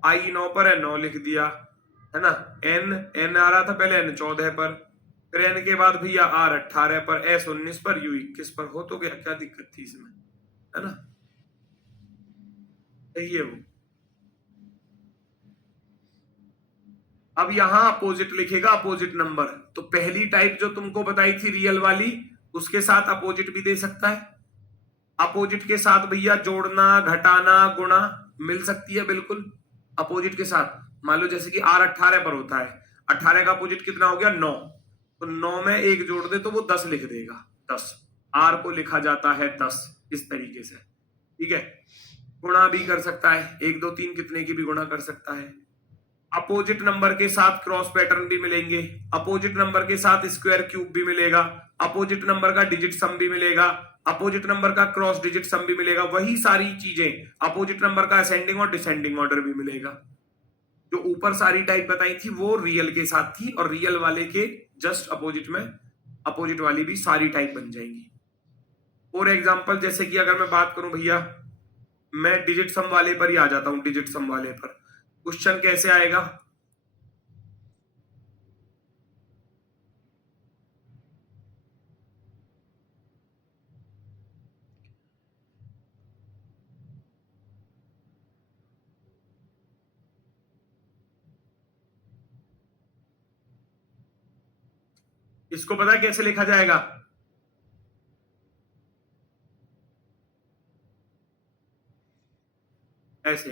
I 9 पर है, 9 लिख दिया, है ना। N आ रहा था पहले, N 14 पर, फिर N के बाद भैया R 18 पर, S 19 पर, U 21 पर, हो तो गया, क्या दिक्कत थी इसमें, है ना। सही है वो। अब यहां अपोजिट लिखेगा, अपोजिट नंबर, तो पहली टाइप जो तुमको बताई थी रियल वाली, उसके साथ अपोजिट भी दे सकता है। अपोजिट के साथ भैया जोड़ना, घटाना, गुणा मिल सकती है बिल्कुल अपोजिट के साथ। मान लो जैसे कि R 18 पर होता है, 18 का अपोजिट कितना हो गया 9, तो 9 में 1 जोड़ दे तो वो 10 लिख देगा, 10। आर को लिखा जाता है 10 इस तरीके से, ठीक है। गुणा भी कर सकता है, 1 2 3 कितने की भी गुणा कर सकता है। अपोजिट नंबर के साथ क्रॉस पैटर्न भी मिलेंगे, अपोजिट नंबर के साथ स्क्वायर क्यूब भी मिलेगा, अपोजिट नंबर का डिजिट सम भी मिलेगा, अपोजिट नंबर का क्रॉस डिजिट सम भी मिलेगा, वही सारी चीजें अपोजिट नंबर का असेंडिंग और डिसेंडिंग ऑर्डर भी मिलेगा। जो ऊपर सारी टाइप बताई थी वो रियल के साथ थी, और रियल वाले के जस्ट अपोजिट में अपोजिट वाली भी सारी टाइप बन जाएंगी। फॉर एग्जाम्पल जैसे कि अगर मैं बात करूं भैया, मैं डिजिट सम वाले पर ही आ जाता हूं, डिजिट सम वाले पर क्वेश्चन कैसे आएगा। इसको पता है कैसे लिखा जाएगा? ऐसे,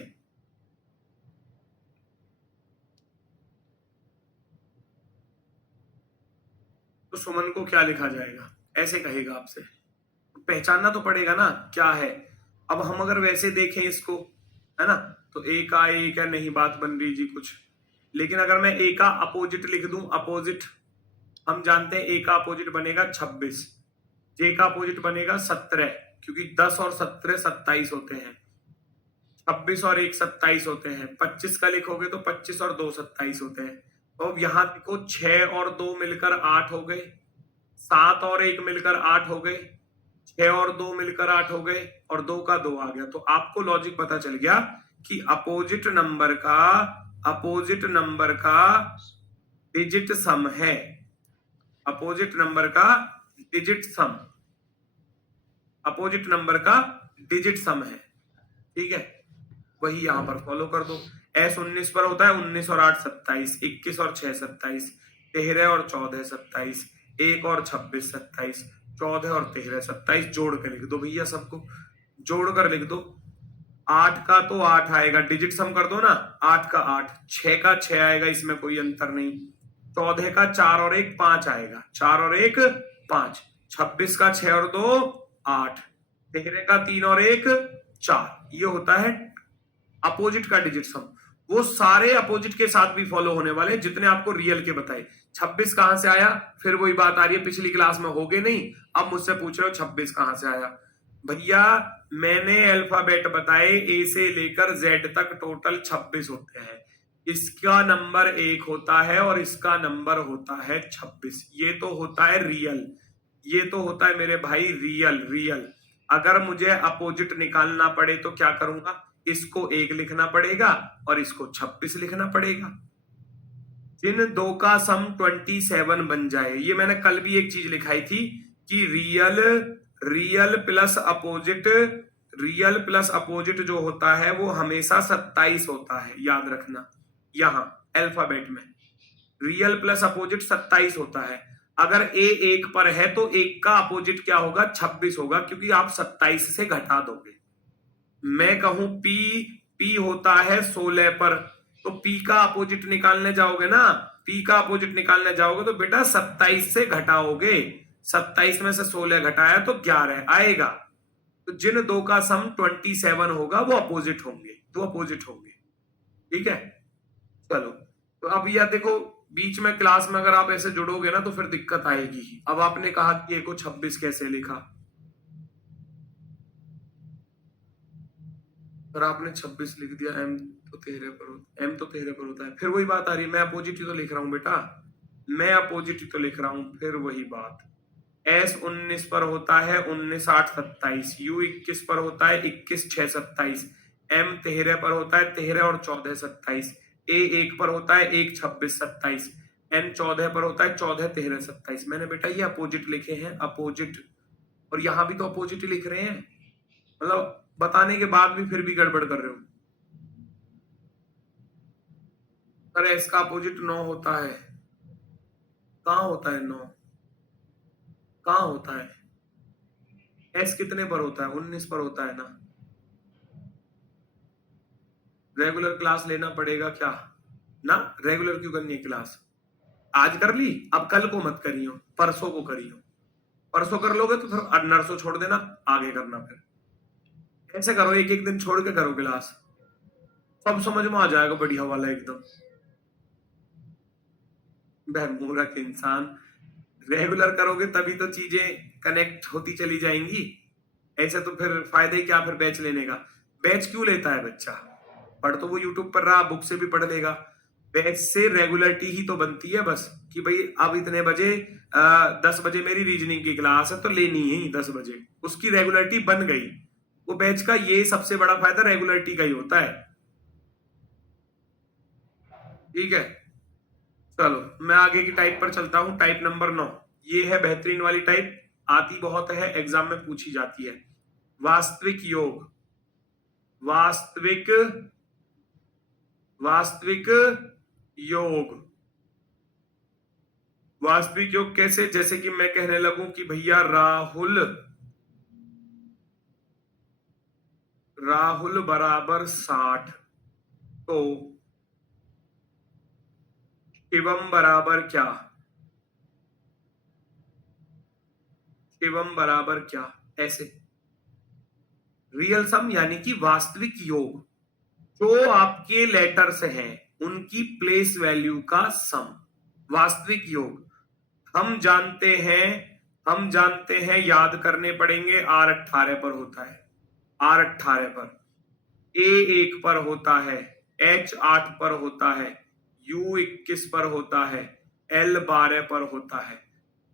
तो सुमन को क्या लिखा जाएगा, ऐसे कहेगा आपसे, पहचानना तो पड़ेगा ना क्या है। अब हम अगर वैसे देखें इसको, है ना, तो ए का नहीं बात बन रही जी कुछ, लेकिन अगर मैं ए का अपोजिट लिख दूं, अपोजिट हम जानते हैं ए का अपोजिट बनेगा 26, जे का अपोजिट बनेगा 17, क्योंकि 10 और 17 27 होते हैं, 26 और 1 27 होते हैं, 25 का लिखोगे तो 25 और 2 27 होते हैं। तो अब यहां देखो 6 और 2 मिलकर 8 हो गए, 7 और 1 मिलकर 8 हो गए, 6 और 2 मिलकर 8 हो गए, और 2 का 2 आ गया। तो आपको लॉजिक पता चल गया कि अपोजिट नंबर का डिजिट सम है, अपोजिट नंबर का डिजिट सम, अपोजिट नंबर का डिजिट सम है, ठीक है। वही यहां पर फॉलो कर दो। एस 19 पर होता है, 19 और 8 27, 21 और 6 27, 13 और 14 27, 1 और 26 27, 14 और 13 27, जोड़ कर लिख दो भैया, सबको जोड़ कर लिख दो। 8 का तो 8 आएगा, डिजिट सम कर दो ना, 8 का 8, 6 का 6 आएगा, इसमें कोई अंतर नहीं। 14 का 4 और 1 5 आएगा, 4 और 1 5, 26 का 6 और 2 8, 13 का 3 और 1 4, ये होता है अपोजिट का डिजिट सम। वो सारे अपोजिट के साथ भी फॉलो होने वाले जितने आपको रियल के बताए। 26 कहां से आया, फिर वही बात आ रही है, पिछली क्लास में हो गए नहीं, अब मुझसे पूछ रहे हो 26 कहां से आया। भैया मैंने अल्फाबेट बताए, ए से लेकर जेड तक टोटल 26 होते हैं, इसका नंबर 1 होता है और इसका नंबर होता है 26, ये तो होता है रियल, ये तो होता है मेरे भाई रियल। अगर मुझे अपोजिट निकालना पड़े तो क्या करूंगा, इसको 1 लिखना पड़ेगा और इसको 26 लिखना पड़ेगा। जिन दो का सम 27 बन जाए, ये मैंने कल भी एक चीज लिखाई थी कि रियल प्लस अपोजिट जो होता है वो हमेशा 27 होता है, याद रखना। यहां अल्फाबेट में रियल प्लस अपोजिट 27 होता है। अगर ए 1 पर है तो 1 का अपोजिट क्या होगा, 26 होगा, क्योंकि आप 27 से घटा दोगे। मैं कहूं पी होता है 16 पर, तो पी का अपोजिट निकालने जाओगे ना, पी का अपोजिट निकालने जाओगे तो बेटा 27 से घटाओगे, 27 में से 16 घटाया तो 11 आएगा। तो जिन दो का सम 27 होगा वो अपोजिट होंगे, दो अपोजिट होंगे, ठीक है। चलो, तो अब यह देखो, बीच में क्लास में अगर आप ऐसे जुड़ोगे ना तो फिर दिक्कत आएगी। अब आपने कहा कि ए को 26 कैसे लिखा, और आपने 26 लिख दिया, एम तो 13 पर होता है, फिर वही बात आ रही है, मैं अपोजिट ही तो लिख रहा हूं बेटा, मैं अपोजिट ही तो लिख रहा हूं, फिर वही बात। एस 19 पर होता है 19 8 27, यू 21 पर होता है 21 6 27, एम 13 पर होता है 13 और 14 27, ए 1 पर होता है 1 26 27, एन 14 पर होता है 14 13 27। मैंने बेटा ये अपोजिट लिखे हैं, अपोजिट, और यहां भी तो अपोजिट ही लिख रहे हैं, मतलब बताने के बाद भी फिर भी गड़बड़ कर रहे हो। अरे इसका अपोजिट 9 होता है, कहां होता है 9, कहां होता है, एस कितने पर होता है, 19 पर होता है ना। रेगुलर क्लास लेना पड़ेगा क्या ना, रेगुलर क्यों करनी है क्लास, आज कर ली, अब कल को मत करियो, परसों को करियो, परसों कर लोगे तो फिर नरसों छोड़ देना, आगे करना। फिर ऐसे करो, एक एक दिन छोड़ के करो क्लास, सब समझ में आ जाएगा बढ़िया वाला एकदम। मूर्ख इंसान, रेगुलर करोगे तभी तो चीजें कनेक्ट होती चली जाएंगी। ऐसे तो फिर फायदे क्या फिर बैच लेने का? बैच क्यों लेता है बच्चा? पढ़ तो वो यूट्यूब पर रहा, बुक से भी पढ़ लेगा। बैच से रेगुलरिटी ही तो बनती है बस, कि भाई अब इतने बजे 10 बजे मेरी रीजनिंग की क्लास है तो लेनी ही 10 बजे, उसकी रेगुलरिटी बन गई। वो बैच का ये सबसे बड़ा फायदा रेगुलरिटी का ही होता है। ठीक है, चलो मैं आगे की टाइप पर चलता हूं। टाइप नंबर 9, ये है बेहतरीन वाली टाइप, आती बहुत है, एग्जाम में पूछी जाती है। वास्तविक योग। वास्तविक वास्तविक योग। वास्तविक योग कैसे? जैसे कि मैं कहने लगूं कि भैया राहुल बराबर 60, तो शिवम बराबर क्या? शिवम बराबर क्या? ऐसे रियल सम यानी कि वास्तविक योग, जो आपके लेटर्स हैं उनकी प्लेस वैल्यू का सम, वास्तविक योग। हम जानते हैं याद करने पड़ेंगे। R18 पर होता है, R18 पर, A1 पर होता है, H8 पर होता है, U21 पर होता है, L12 पर होता है।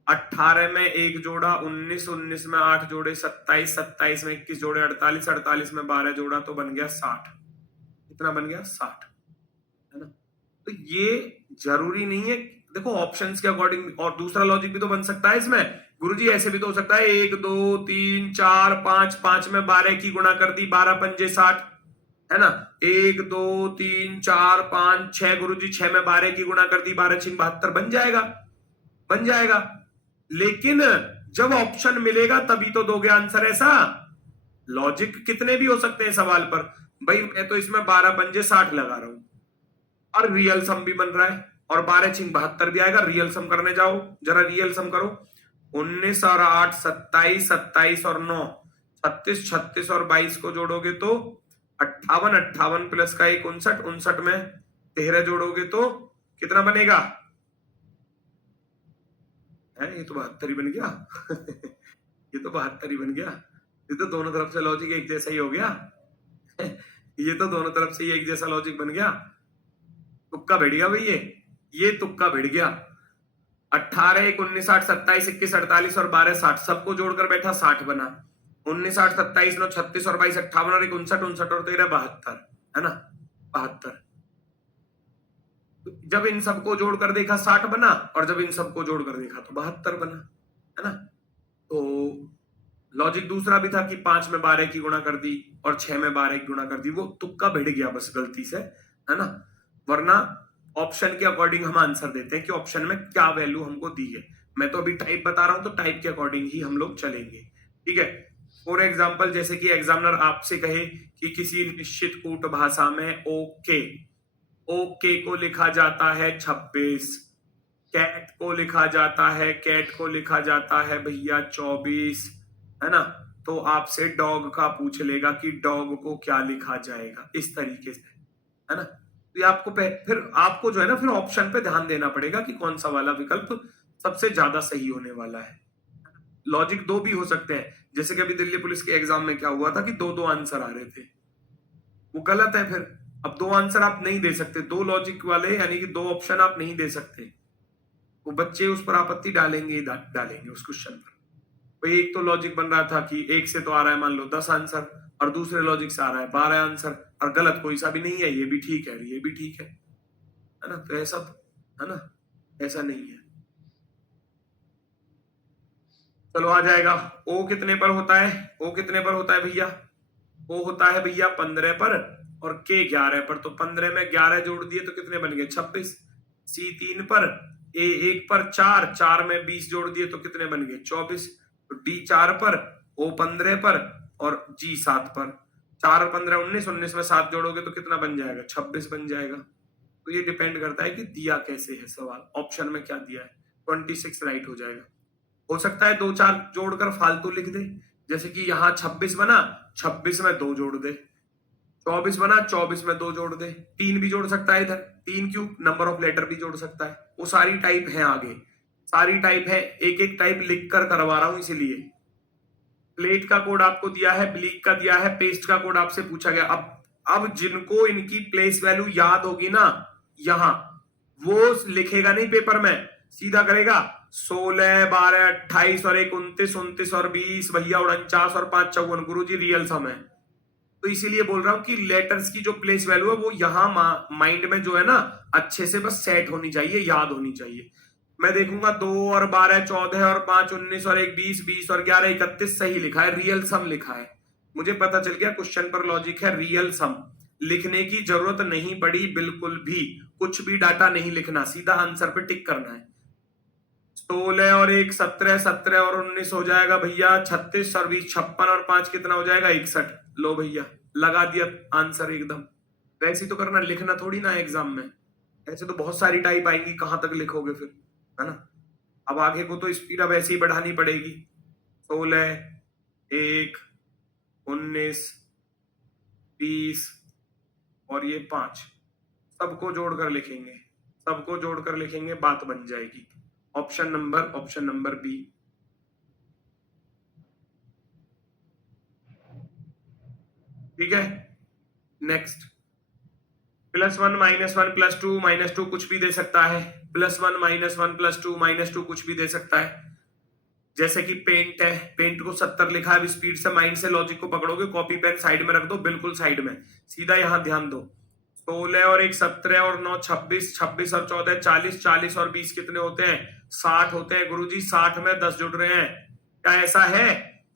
18 में 1 जोड़ा 19, 19 में 8 जोड़े 27, 27 में 21 जोड़े 48, 48 में 12 जोड़ा तो बन गया 60। कितना बन गया? 60, है ना? तो ये जरूरी नहीं है, देखो ऑप्शंस के अकॉर्डिंग और दूसरा लॉजिक भी तो बन सकता है इसमें। गुरुजी ऐसे भी तो हो सकता है, 1 2 3 4 5, 5 में 12 की गुणा कर दी, 12 पंजे 60, है ना? 1 2 3 4 5 6, गुरुजी 6 में 12 की गुणा कर दी, 12 6 72, बन जाएगा, बन जाएगा। लेकिन जब ऑप्शन मिलेगा तभी तो दोगे आंसर। ऐसा लॉजिक कितने भी हो सकते हैं सवाल पर, भाई मैं तो इसमें 12 पंजे 60 लगा रहा हूं और रियल सम भी बन रहा है, और 12 6 72 भी आएगा। रियल सम करने जाओ, जरा रियल सम करो। 19 और 8 27, 27 और 9 36, 36 और 22 को जोड़ोगे तो 58, 58 प्लस का 1 59, 59 में 13 जोड़ोगे तो कितना बनेगा? है, ये तो 72 ही बन गया। ये तो 72 ही बन गया। ये तो दोनों तरफ से लॉजिक एक जैसा ही हो गया। ये तो दोनों तरफ से ही एक जैसा लॉजिक बन गया। तुक्का भिड़ गया भाई, ये तुक्का भिड़ गया। 18 1 19 8 27 21 48 और 12 60, सबको जोड़कर बैठा 60 बना। 19 8 27 9 36 और 22 58 और 1 59 59 और 13 72, है ना? 72। जब इन सबको जोड़कर देखा 60 बना, और जब इन सबको जोड़कर देखा तो 72 बना, है ना? तो लॉजिक दूसरा भी था कि 5 में 12 की गुणा कर दी और 6 में 12 की गुणा कर दी, वो तुक्का भिड़ गया बस गलती से, है ना? वरना ऑप्शन के अकॉर्डिंग हम आंसर देते हैं कि ऑप्शन में क्या वैल्यू हमको दी है। मैं तो अभी टाइप बता रहा हूं, तो टाइप के अकॉर्डिंग ही हम लोग चलेंगे। ठीक है, फॉर एग्जाम्पल जैसे कि एग्जामिनर आपसे कहे कि किसी निश्चित कूट भाषा में ओके, ओके को लिखा जाता है 26, कैट को लिखा जाता है, कैट को लिखा जाता है भैया 24, है ना? तो आपसे डॉग का पूछ लेगा कि डॉग को क्या लिखा जाएगा, इस तरीके से, है ना? तो ये आपको फिर आपको जो है ना, फिर ऑप्शन पे ध्यान देना पड़ेगा कि कौन सा वाला विकल्प सबसे ज्यादा सही होने वाला है। लॉजिक दो भी हो सकते हैं, जैसे कि अभी दिल्ली पुलिस के एग्जाम में क्या हुआ था कि दो दो आंसर आ रहे थे, वो गलत है। फिर अब दो आंसर आप नहीं दे सकते, दो लॉजिक वाले यानी कि दो ऑप्शन आप नहीं दे सकते, वो बच्चे उस पर आपत्ति डालेंगे डालेंगे उस क्वेश्चन पर। भाई एक तो लॉजिक बन रहा था कि एक से तो आ रहा है मान लो 10 आंसर, और दूसरे लॉजिक से आ रहा है 12 आंसर, और गलत कोई सा भी नहीं है, ये भी ठीक है, ये भी ठीक है ना? तो ऐसा, है ना? ऐसा नहीं है। चलो आ जाएगा। ओ कितने पर होता है? ओ कितने पर होता है भैया? ओ होता है भैया 15 पर, और के 11 पर। तो 15 में 11 जोड़ दिए तो कितने बन गए? 26। सी 3 पर, ए 1 पर 4, 4 में 20 जोड़ दिए तो कितने बन गए? 24। तो डी 4 पर, ओ 15 पर, और जी 7 पर। 4 और 15 19, 19 में 7 जोड़ोगे तो कितना बन जाएगा? 26 बन जाएगा। तो ये डिपेंड करता है कि दिया कैसे है सवाल, ऑप्शन में क्या दिया है। 26 राइट हो जाएगा। हो सकता है 2-4 जोड़कर फालतू लिख दे, जैसे कि यहाँ 26 बना, 26 में 2 जोड़ दे, 24 बना, 24 में 2 जोड़ दे, 3 भी जोड़ सकता है इधर, 3 क्यों, नंबर ऑफ लेटर भी जोड़ सकता है। वो सारी टाइप है, आगे सारी टाइप है, एक एक टाइप लिख कर करवा रहा हूं इसीलिए। प्लेट का कोड आपको दिया है, ब्लीक का दिया है, पेस्ट का कोड आपसे पूछा गया। अब जिनको इनकी प्लेस वैल्यू याद होगी ना, यहां वो लिखेगा नहीं पेपर में, सीधा करेगा 16, 12, 28 और 1 29, 29 और 20 भैया 49 और 5 54, गुरु जी रियल सम है। तो इसीलिए बोल रहा हूं कि लेटर्स की जो प्लेस वैल्यू है वो यहां माइंड में जो है ना अच्छे से बस सेट होनी चाहिए, याद होनी चाहिए। मैं देखूंगा 2 और 12 14 और 5 19 और 1 20, 20 और 11 31 सही लिखा है, रियल सम लिखा है। मुझे पता चल गया क्वेश्चन पर लॉजिक है, रियल सम लिखने की जरूरत नहीं पड़ी बिल्कुल भी, कुछ भी डाटा नहीं लिखना, सीधा आंसर पे टिक करना है। 16 और 1 17, 17 और 19 हो जाएगा भैया 36 और 20 56 और 5 कितना हो जाएगा 61। लो भैया लगा दिया आंसर एकदम। वैसे तो करना, लिखना थोड़ी ना एग्जाम में, ऐसे तो बहुत सारी टाइप आएंगी, कहां तक लिखोगे फिर, है ना। अब आगे को तो स्पीड अब ऐसे ही बढ़ानी पड़ेगी। 16 1 19 20 और ये 5 सबको जोड़कर लिखेंगे, सबको जोड़कर लिखेंगे, बात बन जाएगी। Option number B. ठीक है, नेक्स्ट। +1 -1 +2 -2 कुछ भी दे सकता है, +1 -1 +2 -2 कुछ भी दे सकता है। जैसे कि पेंट है, पेंट को 70 लिखा है, स्पीड से माइंड से लॉजिक को पकड़ोगे, कॉपी पेन साइड में रख दो, बिल्कुल साइड में, सीधा यहां ध्यान दो। 16 और 1 17 और 9 26, 26 और 14 40, 40 और 20 कितने होते हैं 60 होते हैं गुरुजी। 60 में 10 जुड़ रहे हैं, क्या ऐसा है,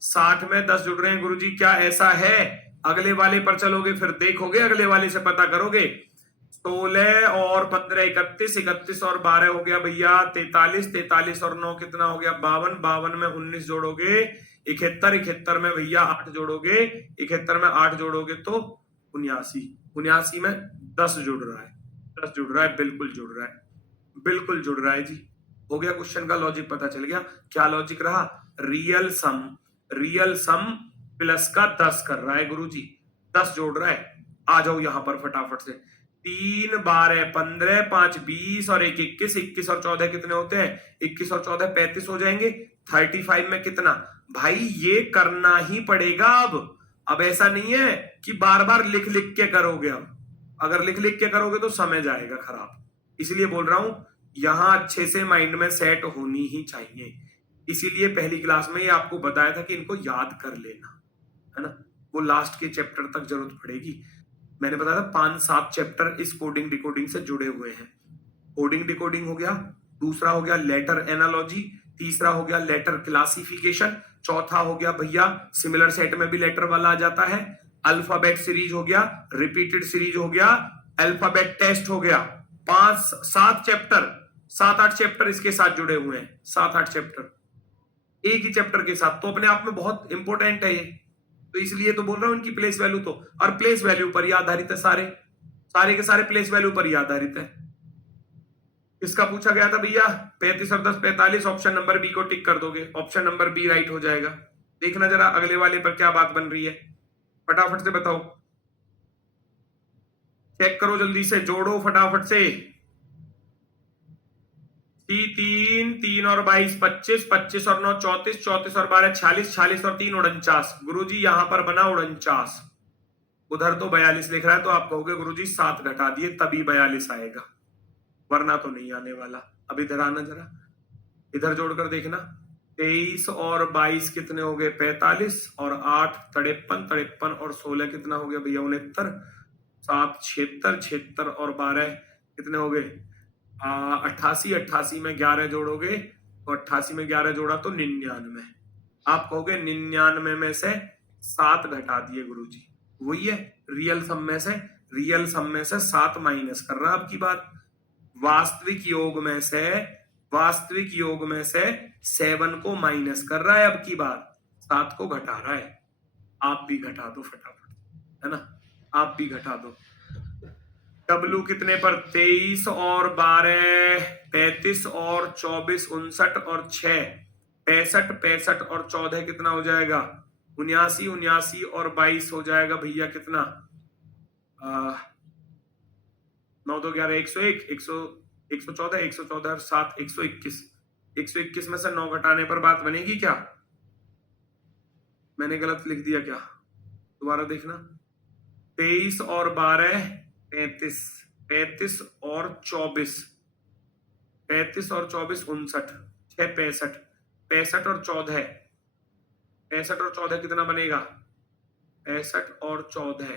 60 में 10 जुड़ रहे हैं गुरुजी, क्या ऐसा है। अगले वाले पर चलोगे फिर देखोगे, अगले वाले से पता करोगे। 16 और 15 31, 31 और 12 हो गया भैया 43, 43 और 9 कितना हो गया 52, 52 में 19 जोड़ोगे 71, 71 में भैया 8 जोड़ोगे, 71 में 8 जोड़ोगे तो 79, 79 में 10 जुड़ रहा है, 10 जुड़ रहा है, बिल्कुल जुड़ रहा है, बिल्कुल जुड़ रहा है जी। हो गया, क्वेश्चन का लॉजिक पता चल गया। क्या लॉजिक रहा, रियल सम, रियल सम प्लस का 10 कर रहा है गुरुजी, 10 जोड़ रहा है। आ जाओ यहां पर फटाफट से, 3 12 15 5 20 और 1 21, 21 और 14 कितने होते हैं 21 और 14 35 हो जाएंगे। 35 में कितना भाई, ये करना ही पड़ेगा अब ऐसा नहीं है कि बार बार लिख लिख के करोगे। अब अगर लिख लिख के करोगे तो समय जाएगा खराब, इसलिए बोल रहा हूं यहां अच्छे से माइंड में सेट होनी ही चाहिए। इसीलिए पहली क्लास में ये आपको बताया था कि इनको याद कर लेना, है ना, वो लास्ट के चैप्टर तक जरूरत पड़ेगी। मैंने बताया था 5-7 चैप्टर इस कोडिंग डिकोडिंग से जुड़े हुए हैं। कोडिंग डिकोडिंग हो गया, दूसरा हो गया लेटर एनालॉजी, तीसरा हो गया लेटर क्लासिफिकेशन, चौथा हो गया भैया सिमिलर सेट में भी लेटर वाला आ जाता है, अल्फाबेट सीरीज हो गया, रिपीटेड सीरीज हो गया, अल्फाबेट टेस्ट हो गया। 5-7 चैप्टर, 7-8 चैप्टर इसके साथ जुड़े हुए हैं, 7-8 चैप्टर एक ही चैप्टर के साथ, तो अपने आप में बहुत इंपॉर्टेंट है ये। तो इसलिए तो बोल रहा हूं इनकी प्लेस वैल्यू तो, और प्लेस वैल्यू पर ही आधारित है, सारे सारे के सारे प्लेस वैल्यू पर ही आधारित है। किसका पूछा गया था भैया 35 और 10 45, ऑप्शन नंबर बी को टिक कर दोगे, ऑप्शन नंबर बी राइट हो जाएगा। देखना जरा अगले वाले पर क्या बात बन रही है, फटाफट से बताओ, चेक करो जल्दी से, जोड़ो फटाफट से। 3 3 और 22 25, 25 और 9 34, 34 और 12 46, 46 और 3 49, गुरुजी यहां पर बना 49, उधर तो 42 लिख रहा है, तो आप कहोगे गुरुजी 7 घटा दिए तभी 42 आएगा, वरना तो नहीं आने वाला। अब इधर आना जरा, इधर जोड़कर देखना, 23 और 22 कितने हो गए 45 और 8 53, 53 और 16 कितना हो गया भैया 69, 7 76, 76 और 12 कितने हो गए 88, 88 में 11 जोड़ोगे तो 88 में 11 जोड़ा तो 99। आप कहोगे 99 में से 7 घटा दिए गुरुजी, वही है रियल सम में से, रियल सम में से 7 माइनस कर रहा है। आपकी बात वास्तविक योग में से, वास्तविक योग में से 7 को माइनस कर रहा है, अब की बात 7 को घटा रहा है। आप भी घटा दो फटाफट, है ना, आप भी घटा दो। डब्लू कितने पर 23 और 12 35 और 24 59 और 6 65 65 और 14 कितना हो जाएगा? 79 79 और 22 हो जाएगा भैया कितना? 9 2 11 101 114 114 और 7 121 121 में से 9 घटाने पर बात बनेगी क्या? मैंने गलत लिख दिया क्या? दोबारा देखना। 23 और 12 35 35 और 24 35 और 24 59 6 65 65 और 14 65 और 14 कितना बनेगा? 65 और 14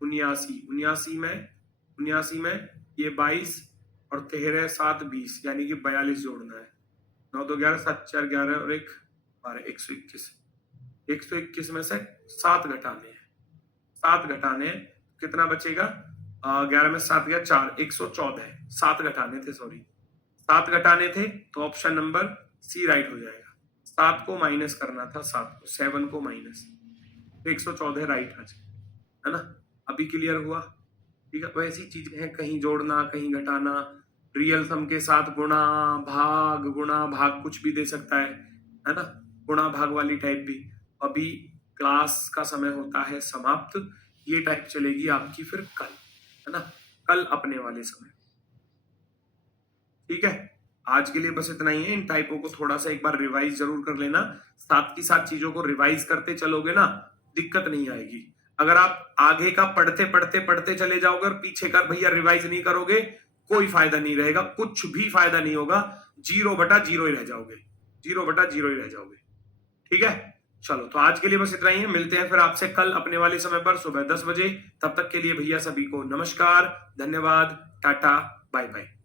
79 में ये 22 और 13 7 20 यानी कि 42 जोड़ना है। 9 2 11 7 4 11 और 1 12 121 में से 7 घटाने हैं। 7 घटाने हैं, कितना बचेगा? 11 में 7 गया 4 114 है। 7 घटाने थे, सॉरी 7 घटाने थे, तो ऑप्शन नंबर सी राइट हो जाएगा। 7 को माइनस करना था, 7 को माइनस, तो 114 राइट आ जाए, है ना? अभी क्लियर हुआ? ठीक है। वैसी चीजें हैं, कहीं जोड़ना कहीं घटाना, रियल सम के साथ गुणा भाग कुछ भी दे सकता है ना? गुणा भाग वाली टाइप भी। अभी क्लास का समय होता है समाप्त, ये टाइप चलेगी आपकी फिर कल, है ना? कल अपने वाले समय। ठीक है, आज के लिए बस इतना ही है। इन टाइपों को थोड़ा सा एक बार रिवाइज जरूर कर लेना। साथ की साथ चीजों को रिवाइज करते चलोगे ना, दिक्कत नहीं आएगी। अगर आप आगे का पढ़ते चले जाओगे और पीछे का भैया रिवाइज नहीं करोगे, कोई फायदा नहीं रहेगा, कुछ भी फायदा नहीं होगा। 0/0 ही रह जाओगे, 0/0 ही रह जाओगे। ठीक है, चलो तो आज के लिए बस इतना ही है। मिलते हैं फिर आपसे कल अपने वाले समय पर सुबह 10 बजे। तब तक के लिए भैया सभी को नमस्कार, धन्यवाद, टाटा, बाय बाय।